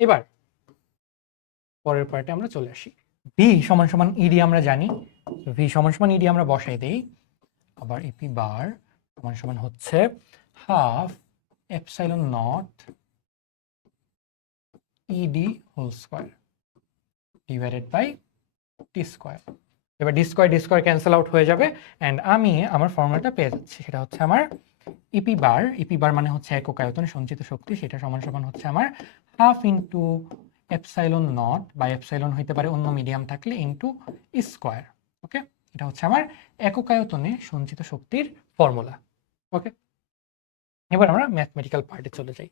এবার পরের পার্টে আমরা চলে আসি। ভি সমান সমান ইডি আমরা জানি, ভি সমান সমান ইডি আমরা বসাই দেই, আবার ইপি বার সমান সমান হচ্ছে half epsilon nought e d whole square. Divided by t square. এবার ডি স্কোয়ার ক্যান্সেল আউট হয়ে যাবে অ্যান্ড আমি আমার ফর্মুলাটা পেয়ে যাচ্ছি। সেটা হচ্ছে আমার ইপি বার মানে হচ্ছে একক আয়তনে সঞ্চিত শক্তি, সেটা সমান সমান হচ্ছে আমার হাফ ইন্টু এপসাইলন নট বা এপসাইলন হইতে পারে অন্য মিডিয়াম থাকলে ইন্টু স্কোয়ার। ওকে, এটা হচ্ছে আমার একক আয়তনে সঞ্চিত শক্তির ফর্মুলা। ওকে, এবার আমরা ম্যাথমেটিক্যাল পার্টে চলে যাই।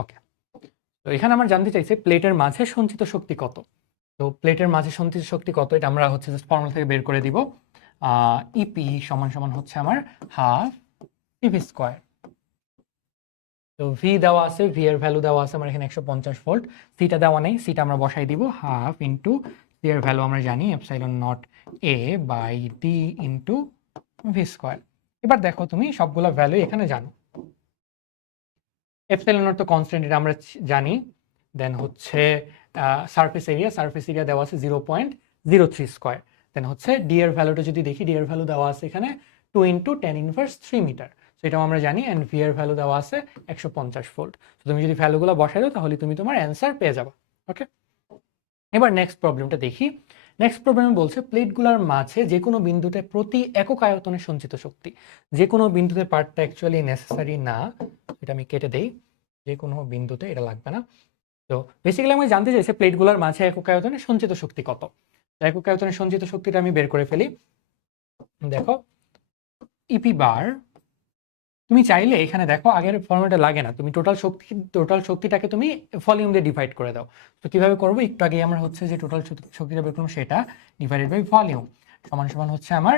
ওকে, তো এখানে আমরা জানতে চাইছি প্লেটের মাঝে সঞ্চিত শক্তি কত। তো প্লেটের মাঝে সঞ্চিত শক্তি কত এটা আমরা হচ্ছে জাস্ট ফর্মুলা থেকে বের করে দিব। ইপি সমান সমান হচ্ছে আমার হাফ পিভি স্কোয়ার। তো ভি দেওয়া আছে, ভি এর ভ্যালু দেওয়া আছে আমার এখানে 150 ভোল্ট। সিটা দেওয়া নেই, সিটা আমরা বসাই দিব হাফ ইন্টু সি এর ভ্যালু আমরা জানি epsilon not a by d into v square. এবার দেখো তুমি সবগুলো ভ্যালু এখানে জানো। এপসাইলন নট তো কনস্ট্যান্ট, এটা আমরা জানি। দেন হচ্ছে সারফেস এরিয়া দেওয়া আছে 0.03 স্কোয়ার। দেন হচ্ছে ডি এর ভ্যালুটা যদি দেখি, ডি এর ভ্যালু দেওয়া আছে এখানে 2 ইন্টু 10⁻³ মিটার, সেটাও আমরা জানি। অ্যান্ড ভি এর ভ্যালু দেওয়া আছে 150 ভোল্ট। তো তুমি যদি ভ্যালুগুলো বসাই দাও তাহলে তুমি তোমার অ্যান্সার পেয়ে যাবে। ওকে, এবার নেক্সট প্রবলেমটা দেখি। নেক্সট প্রবলেমে বলছে প্লেটগুলোর মাঝে যে কোনো বিন্দুতে প্রতি একক আয়তনে সঞ্চিত শক্তি। যে কোনো বিন্দুতে পার্টটা অ্যাকচুয়ালি নেসেসারি না, এটা আমি কেটে দেই। যে কোনো বিন্দুতে এটা লাগবে না। তো বেসিক্যালি আমি জানতে চাইছি প্লেটগুলোর মাঝে একক আয়তনে সঞ্চিত শক্তি কত। একক আয়তনে সঞ্চিত শক্তিটা আমি বের করে ফেলি। দেখো ইপি বার, তুমি চাইলে এখানে দেখো আগের ফর্মুলাটা লাগে না, তুমি টোটাল শক্তিটাকে তুমি ভলিউম দিয়ে ডিভাইড করে দাও। তো কিভাবে করবো, একটু আগে আমরা হচ্ছে যে টোটাল শক্তিটা বের করলাম সেটা ডিভাইডেড বাই ভলিউম সমান সমান হচ্ছে আমার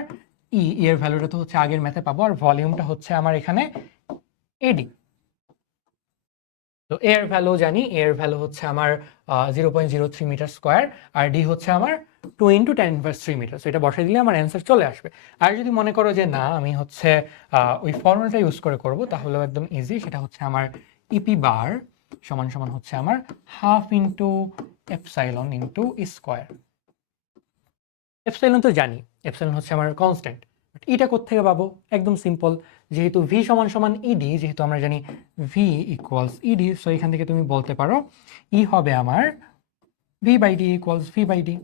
এর ভ্যালুটা তো হচ্ছে আগের ম্যাথে পাবো, আর ভলিউমটা হচ্ছে আমার এখানে এডি। তো এর ভ্যালু জানি, এর ভ্যালু হচ্ছে আমার 0.03 মিটার স্কোয়ার, আর ডি হচ্ছে আমার 2 ইন্টু 10⁻³ মিটার। তো এটা বসাই দিলে আমার অ্যান্সার চলে আসবে। আর যদি মনে করো যে না আমি হচ্ছে ওই ফর্মুলাটা ইউজ করে করব, তাহলেও একদম ইজি। সেটা হচ্ছে আমার ইপি বার সমান সমান হচ্ছে আমার half into epsilon into square. Epsilon তো জানি, এপসাইলন হচ্ছে আমার কনস্ট্যান্ট। এটা কোত্থেকে পাবো, একদম সিম্পল। যেহেতু ভি সমান সমান ইডি, যেহেতু আমরা জানি ভি ইকুয়ালস ইডি, সো এখান থেকে তুমি বলতে পারো ই হবে আমার v by d equals v by d.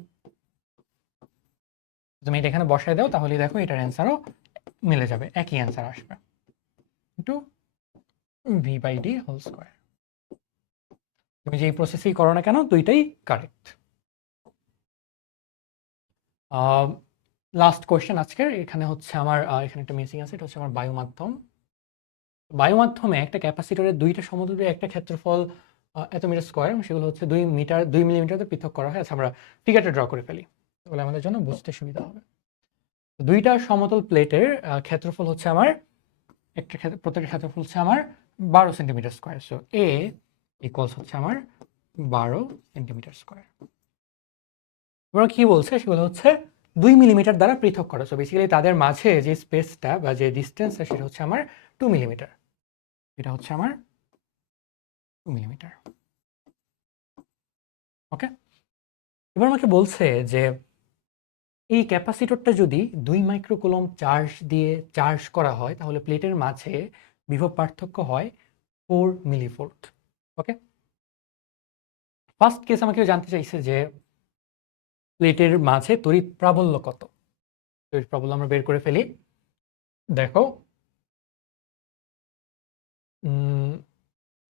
তুমি এটা এখানে বসায় দাও তাহলে দেখো এটার অ্যান্সারও মিলে যাবে, একই অ্যান্সার আসবে into v by d whole square. তুমি যেই প্রসেসই করো না কেন দুইটাই কারেক্ট। লাস্ট কোয়েশ্চেন আজকের, এখানে হচ্ছে আমার এখানে একটা মিসিং আছে, এটা হচ্ছে আমার বায়ু মাধ্যম। বায়ু মাধ্যমে একটা ক্যাপাসিটরের দুইটা সমতুল্য একটা ক্ষেত্রফল এত মিটার স্কোয়ার, সেগুলো হচ্ছে 2 মিলিমিটার পৃথক করা হয়। আচ্ছা আমরা ফিগারটা ড্র করে ফেলি তাহলে আমাদের জন্য বুঝতে সুবিধা হবে। দুইটা সমতল প্লেটের ক্ষেত্রফল হচ্ছে আমার প্রত্যেকটা ক্ষেত্রফল হচ্ছে আমার 12 সেন্টিমিটার স্কোয়ার। সো এ ইকুয়ালস হচ্ছে আমার 12 সেন্টিমিটার স্কোয়ার। এবার কি বলছে, সেগুলো হচ্ছে 2 মিলিমিটার দ্বারা পৃথক করা। সো বেসিক্যালি তাদের মাঝে যে স্পেসটা বা যে ডিস্টেন্সটা সেটা হচ্ছে আমার 2 মিলিমিটার। এটা হচ্ছে আমার 2 মিলিমিটার। ওকে, এবার আমাকে বলছে যে এই ক্যাপাসিটরটা যদি 2 মাইক্রোকুলম চার্জ দিয়ে চার্জ করা হয় তাহলে প্লেটের মাঝে বিভব পার্থক্য হয় 4 মিলিভোল্ট। ওকে, ফার্স্ট কেস আমাকে জানতে চাইছে যে প্লেটের মাঝে তড়িৎ প্রাবল্য কত। তড়িৎ প্রাবল্য আমরা বের করে ফেলি। দেখো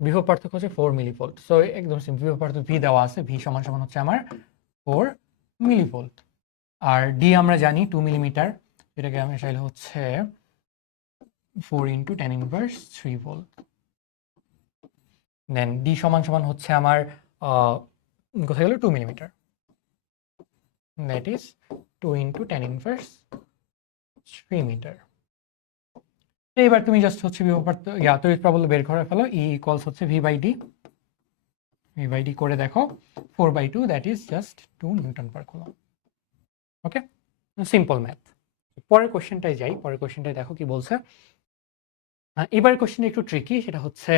বিভব পার্থক্য হচ্ছে 4 মিলিভোল্ট। সো একদম সিম্পল, বিভব পার্থক্য ভি দেওয়া আছে, ভি সমান সমান হচ্ছে আমার 4 মিলিভোল্ট। আর ডি আমরা জানি 2 মিলিমিটার, এটাকে আমি চাইলে হচ্ছে 4 ইন্টু 10⁻³ ভোল্ট। দেন ডি সমান সমান হচ্ছে আমার কোথায় গেল 2 millimetre, that is 2 into 10⁻³ metre. এবার তুমি জাস্ট হচ্ছে বিভব পার্থক্য তড়িৎ প্রাবল্য বের করে ফেলো। ই ইকুয়ালস হচ্ছে ভি বাই ডি করে দেখো 4/2 that is just 2 Newton per coulomb. Okay, simple math. পরের কোশ্চেনটাই যাই, পরের কোশ্চেনটাই দেখো কি বলছে। এবার কোশ্চেনটা একটু ট্রিকি, সেটা হচ্ছে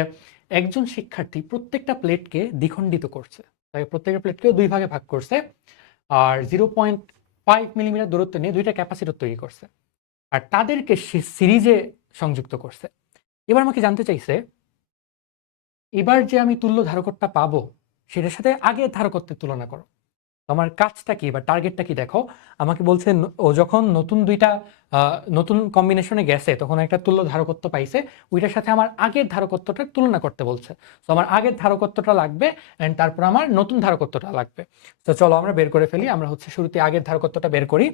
একজন শিক্ষার্থী প্রত্যেকটা প্লেটকে দ্বিখণ্ডিত করছে, তাই প্রত্যেকটা প্লেটকেও 2 ভাগে ভাগ করছে আর 0.5 মিলিমিটার দূরত্ব নিয়ে দুইটা ক্যাপাসিটর তৈরি করছে। আর তাদেরকে সিরিজে সংযুক্ত করছে। এবার আমাকে জানতে চাইছে এবার যে আমি তুল্য ধারকত্বটা পাবো সেটার সাথে আগের ধারকত্বের তুলনা করো। আমার কাজটা কি বা টার্গেটটা কি দেখো। আমাকে বলছে ও যখন নতুন দুইটা নতুন কম্বিনেশনে গেছে তখন একটা তুল্য ধারকত্ব পাইছে, ওইটার সাথে আমার আগের ধারকত্বটার তুলনা করতে বলছে। তো আমার আগের ধারকত্বটা লাগবে অ্যান্ড তারপর আমার নতুন ধারকত্বটা লাগবে। তো চলো আমরা বের করে ফেলি। আমরা হচ্ছে শুরুতে আগের ধারকত্বটা বের করি,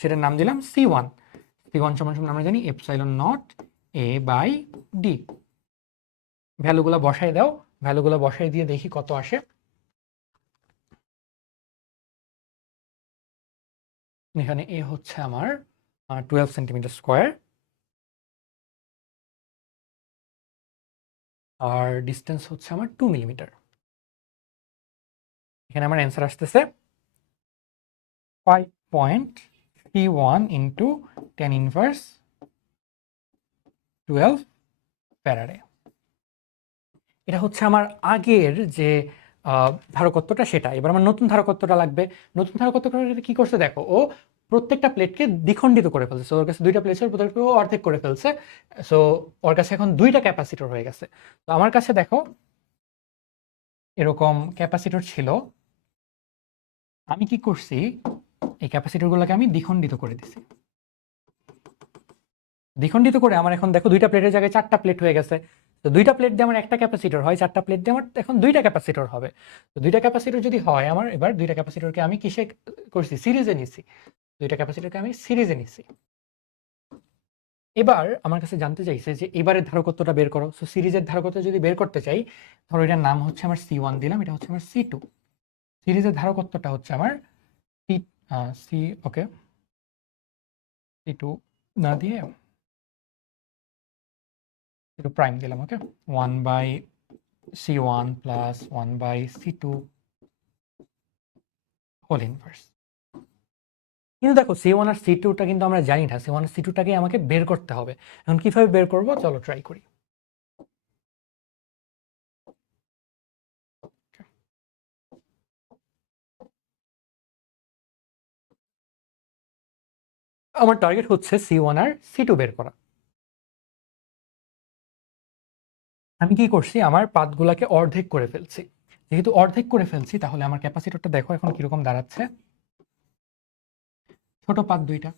সেটার নাম দিলাম C1। C1 সমান সমান আমরা জানি এপসাইলন নট A/D। ভ্যালুগুলো বসাই দাও, ভ্যালুগুলো বসাই দিয়ে দেখি কত আসে। এখানে এ হচ্ছে আমার 12 সেন্টিমিটার স্কোয়ার, আর ডিস্টেন্স হচ্ছে আমার 2 মিলিমিটার। এখানে আমার অ্যান্সার আসতেছে 5.31 ইন্টু 10 ইনভার্স 12 ফ্যারাডে। এটা হচ্ছে আমার আগের যে ধারকত্বটা সেটা। এবার আমার নতুন ধারকত্বটা লাগবে। নতুন ধারকত্বটা কি করছে দেখো, ও প্রত্যেকটা প্লেটকে দ্বিখণ্ডিত করে ফেলছে। সো ওর কাছে দুইটা প্লেট ছিল, প্রত্যেকটা ও অর্ধেক করে ফেলছে। সো ওর কাছে এখন দুইটা ক্যাপাসিটর হয়ে গেছে। তো আমার কাছে দেখো এরকম ক্যাপাসিটর ছিল, আমি কি করছি এই ক্যাপাসিটরগুলোকে আমি দ্বিখণ্ডিত করে দিছি। দ্বিখণ্ডিত করে আমার এখন দেখো দুইটা প্লেটের জায়গায় চারটা প্লেট হয়ে গেছে। তো দুইটা প্লেট দিয়ে আমার একটা ক্যাপাসিটর হয়, চারটা প্লেট দিয়ে আমার এখন দুইটা ক্যাপাসিটর হবে। তো দুইটা ক্যাপাসিটর যদি হয় আমার, এবার দুইটা ক্যাপাসিটরকে আমি কিসে করছি, সিরিজে নিছি। দুইটা ক্যাপাসিটরকে আমি সিরিজে নিছি। এবার আমার কাছে জানতে চাইছে যে এবারের ধারকত্বটা বের করো। সো সিরিজের ধারকত্ব যদি বের করতে চাই, ধরো এটার নাম হচ্ছে আমার C1 দিলাম, এটা হচ্ছে আমার C2। সিরিজের ধারকত্বটা হচ্ছে আমার সি সি ওকে C2 না দিয়ে C2 প্রাইম দিলাম। Okay, 1/C1 plus 1/C2 whole inverse. কিন্তু দেখো C1 আর C2টা কিন্তু আমরা জানি না, C1 আর C2টাকে আমাকে বের করতে হবে। এখন কিভাবে বের করব, চলো ট্রাই করি। আমার টার্গেট হচ্ছে C1 আর C2 বের করা। আমি কি করছি, আমার পাতগুলাকে অর্ধেক করে ফেলছি। যেহেতু অর্ধেক করে ফেলছি তাহলে আমার ক্যাপাসিটরটা দেখো এখন কিরকম দাঁড়াচ্ছে। ছোট পাত দুইটা।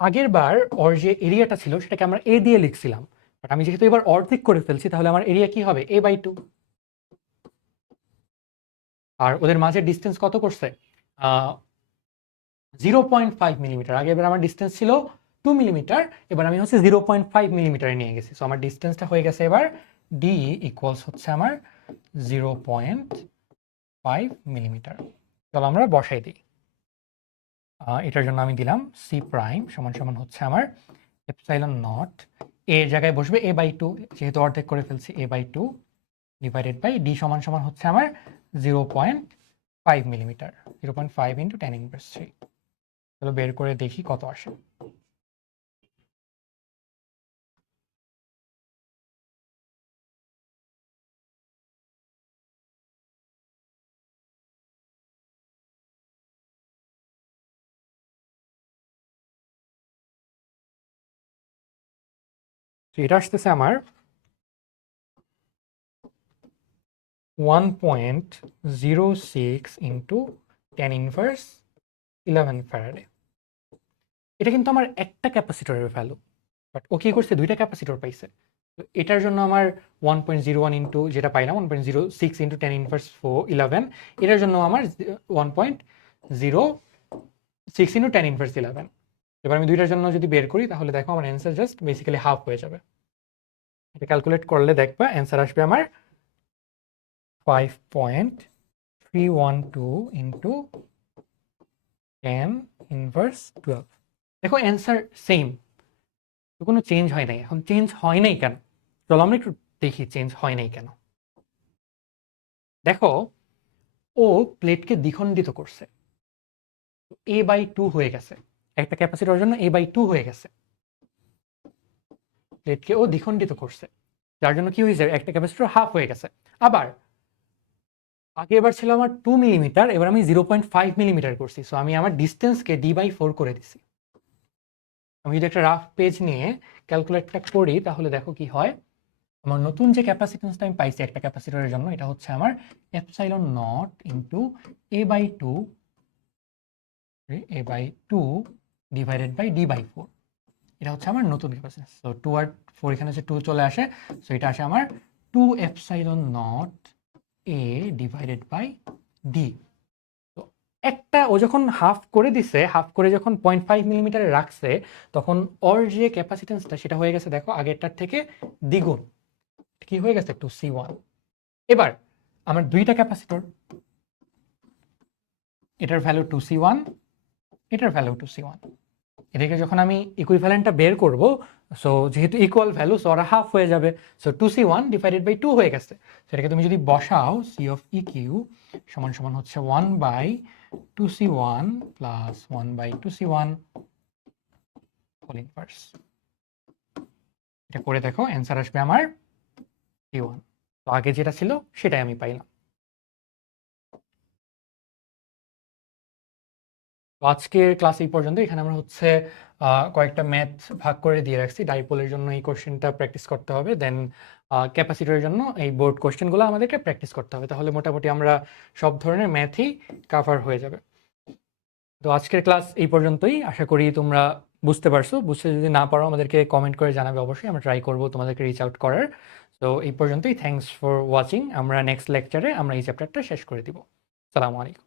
আগের বার ওর যে এরিয়াটা ছিল সেটাকে আমরা A দিয়ে লিখছিলাম, বাট আমি যেহেতু এবার অর্ধেক করে ফেলছি তাহলে আমার এরিয়া কি হবে, A/2। আর ওদের মাঝের ডিস্টেন্স কত করছে, 0.5 মিলিমিটার। আগে এবার আমার ডিস্টেন্স ছিল 2 মিলিমিটার, এবার আমি হচ্ছে 0.5 মিলিমিটারে নিয়ে গেছি। সো আমার ডিস্টেন্সটা হয়ে গেছে এবার ডি ইকুয়ালস হচ্ছে আমার 0.5 মিলিমিটার। চলো আমরা বসাই দিই। এটার জন্য আমি দিলাম C' সমান সমান হচ্ছে আমার এপসাইলন নট, এ জায়গায় বসবে A/2, যেহেতু অর্ধেক করে ফেলছি A/2 ডিভাইডেড বাই ডি সমান সমান হচ্ছে আমার 0.5 মিলিমিটার। 0.5 into 10 inverse 3। চলো বের করে দেখি কত আসে। তো এটা আসতেছে আমার 1.06 ইন্টু 10 ইনভার্স 11 ফ্যারাডে। এটা কিন্তু আমার একটা ক্যাপাসিটরের ভ্যালু, বাট ও কি করছে দুইটা ক্যাপাসিটর পাইছে। তো এটার জন্য আমার 1.01 ইন্টু যেটা পাইলাম 1.06 ইন্টু 10 ইনভার্স 11, এটার জন্য আমার 1.06 ইন্টু 10 ইনভার্স 11। এবার আমি দুইটার জন্য যদি বের করি তাহলে দেখো আমার অ্যান্সার জাস্ট বেসিক্যালি হাফ হয়ে যাবে। এটা ক্যালকুলেট করলে দেখবা অ্যান্সার আসবে আমার 5.312 ইন্টু 10 ইনভার্স 12। দেখো অ্যান্সার সেম, তো কোনো চেঞ্জ হয় নাই। এখন চেঞ্জ হয় নাই কেন, চলো আমরা একটু দেখি চেঞ্জ হয় নাই কেন। দেখো ও প্লেটকে দ্বিখণ্ডিত করছে, A/2 হয়ে গেছে। একটা ক্যাপাসিটরের জন্য A/2 হয়ে গেছে। প্লেটকে ও দ্বিখণ্ডিত করছে, যার জন্য কি হয়েছে একটা ক্যাপাসিটর হাফ হয়ে গেছে। আবার আগেরবার ছিল আমার 2 মিলিমিটার, এবার আমি 0.5 মিলিমিটার করছি। সো আমি আমার ডিস্টেন্সকে d/4 করে দিছি। আমি যদি একটা রাফ পেজ নিয়ে ক্যালকুলেটটা করি তাহলে দেখো কি হয়। আমার নতুন যে ক্যাপাসিট্যান্সটা আমি পাইছি একটা ক্যাপাসিটরের জন্য, এটা হচ্ছে আমার epsilon nought into a/2 divided by d/4। এটা হচ্ছে আমার নতুন ক্যাপাসিট্যান্স। সো 2 আর 4 এখানে হচ্ছে 2 চলে আসে। সো এটা আসে আমার 2 epsilon nought a divided by d। তো একটা ও যখন হাফ করে দিছে, হাফ করে যখন 0.5 মিলিমিটারে রাখছে, তখন ওর যে ক্যাপাসিট্যান্সটা সেটা হয়ে গেছে দেখো আগেরটার থেকে দ্বিগুণ। কি হয়ে গেছে 2c1। এবার আমার দুইটা ক্যাপাসিটর, এটার ভ্যালু 2c1, এটার ভ্যালু 2c1। এটাকে যখন আমি ইকুইভ্যালেন্টটা বের করব, সো যেহেতু ইকুয়াল ভ্যালু সো ওরা হাফ হয়ে যাবে। সো 2c1 ডিভাইডেড বাই 2 হয়ে গেছে। সেটাকে তুমি যদি বসাও c অফ eq সমান সমান হচ্ছে 1/2c1 plus 1/2c1 whole inverse. এটা করে দেখো অ্যান্সার আসবে আমার c1। তো আগে যেটা ছিল সেটাই আমি পাইলাম। তো আজকের ক্লাস এই পর্যন্ত। এখানে আমরা হচ্ছে কয়েকটা ম্যাথ ভাগ করে দিয়ে রাখছি। ডাইপোলের জন্য এই কোশ্চেনটা প্র্যাকটিস করতে হবে, দেন ক্যাপাসিটরের জন্য এই বোর্ড কোশ্চেনগুলো আমাদেরকে প্র্যাকটিস করতে হবে। তাহলে মোটামুটি আমরা সব ধরনের ম্যাথই কাভার হয়ে যাবে। তো আজকের ক্লাস এই পর্যন্তই। আশা করি তোমরা বুঝতে পারছো। বুঝতে যদি না পারো আমাদেরকে কমেন্ট করে জানাবে, অবশ্যই আমরা ট্রাই করবো তোমাদেরকে রিচ আউট করার। তো এই পর্যন্তই। Thanks for watching. আমরা নেক্সট লেকচারে আমরা এই চ্যাপ্টারটা শেষ করে দিব। আসসালামু আলাইকুম।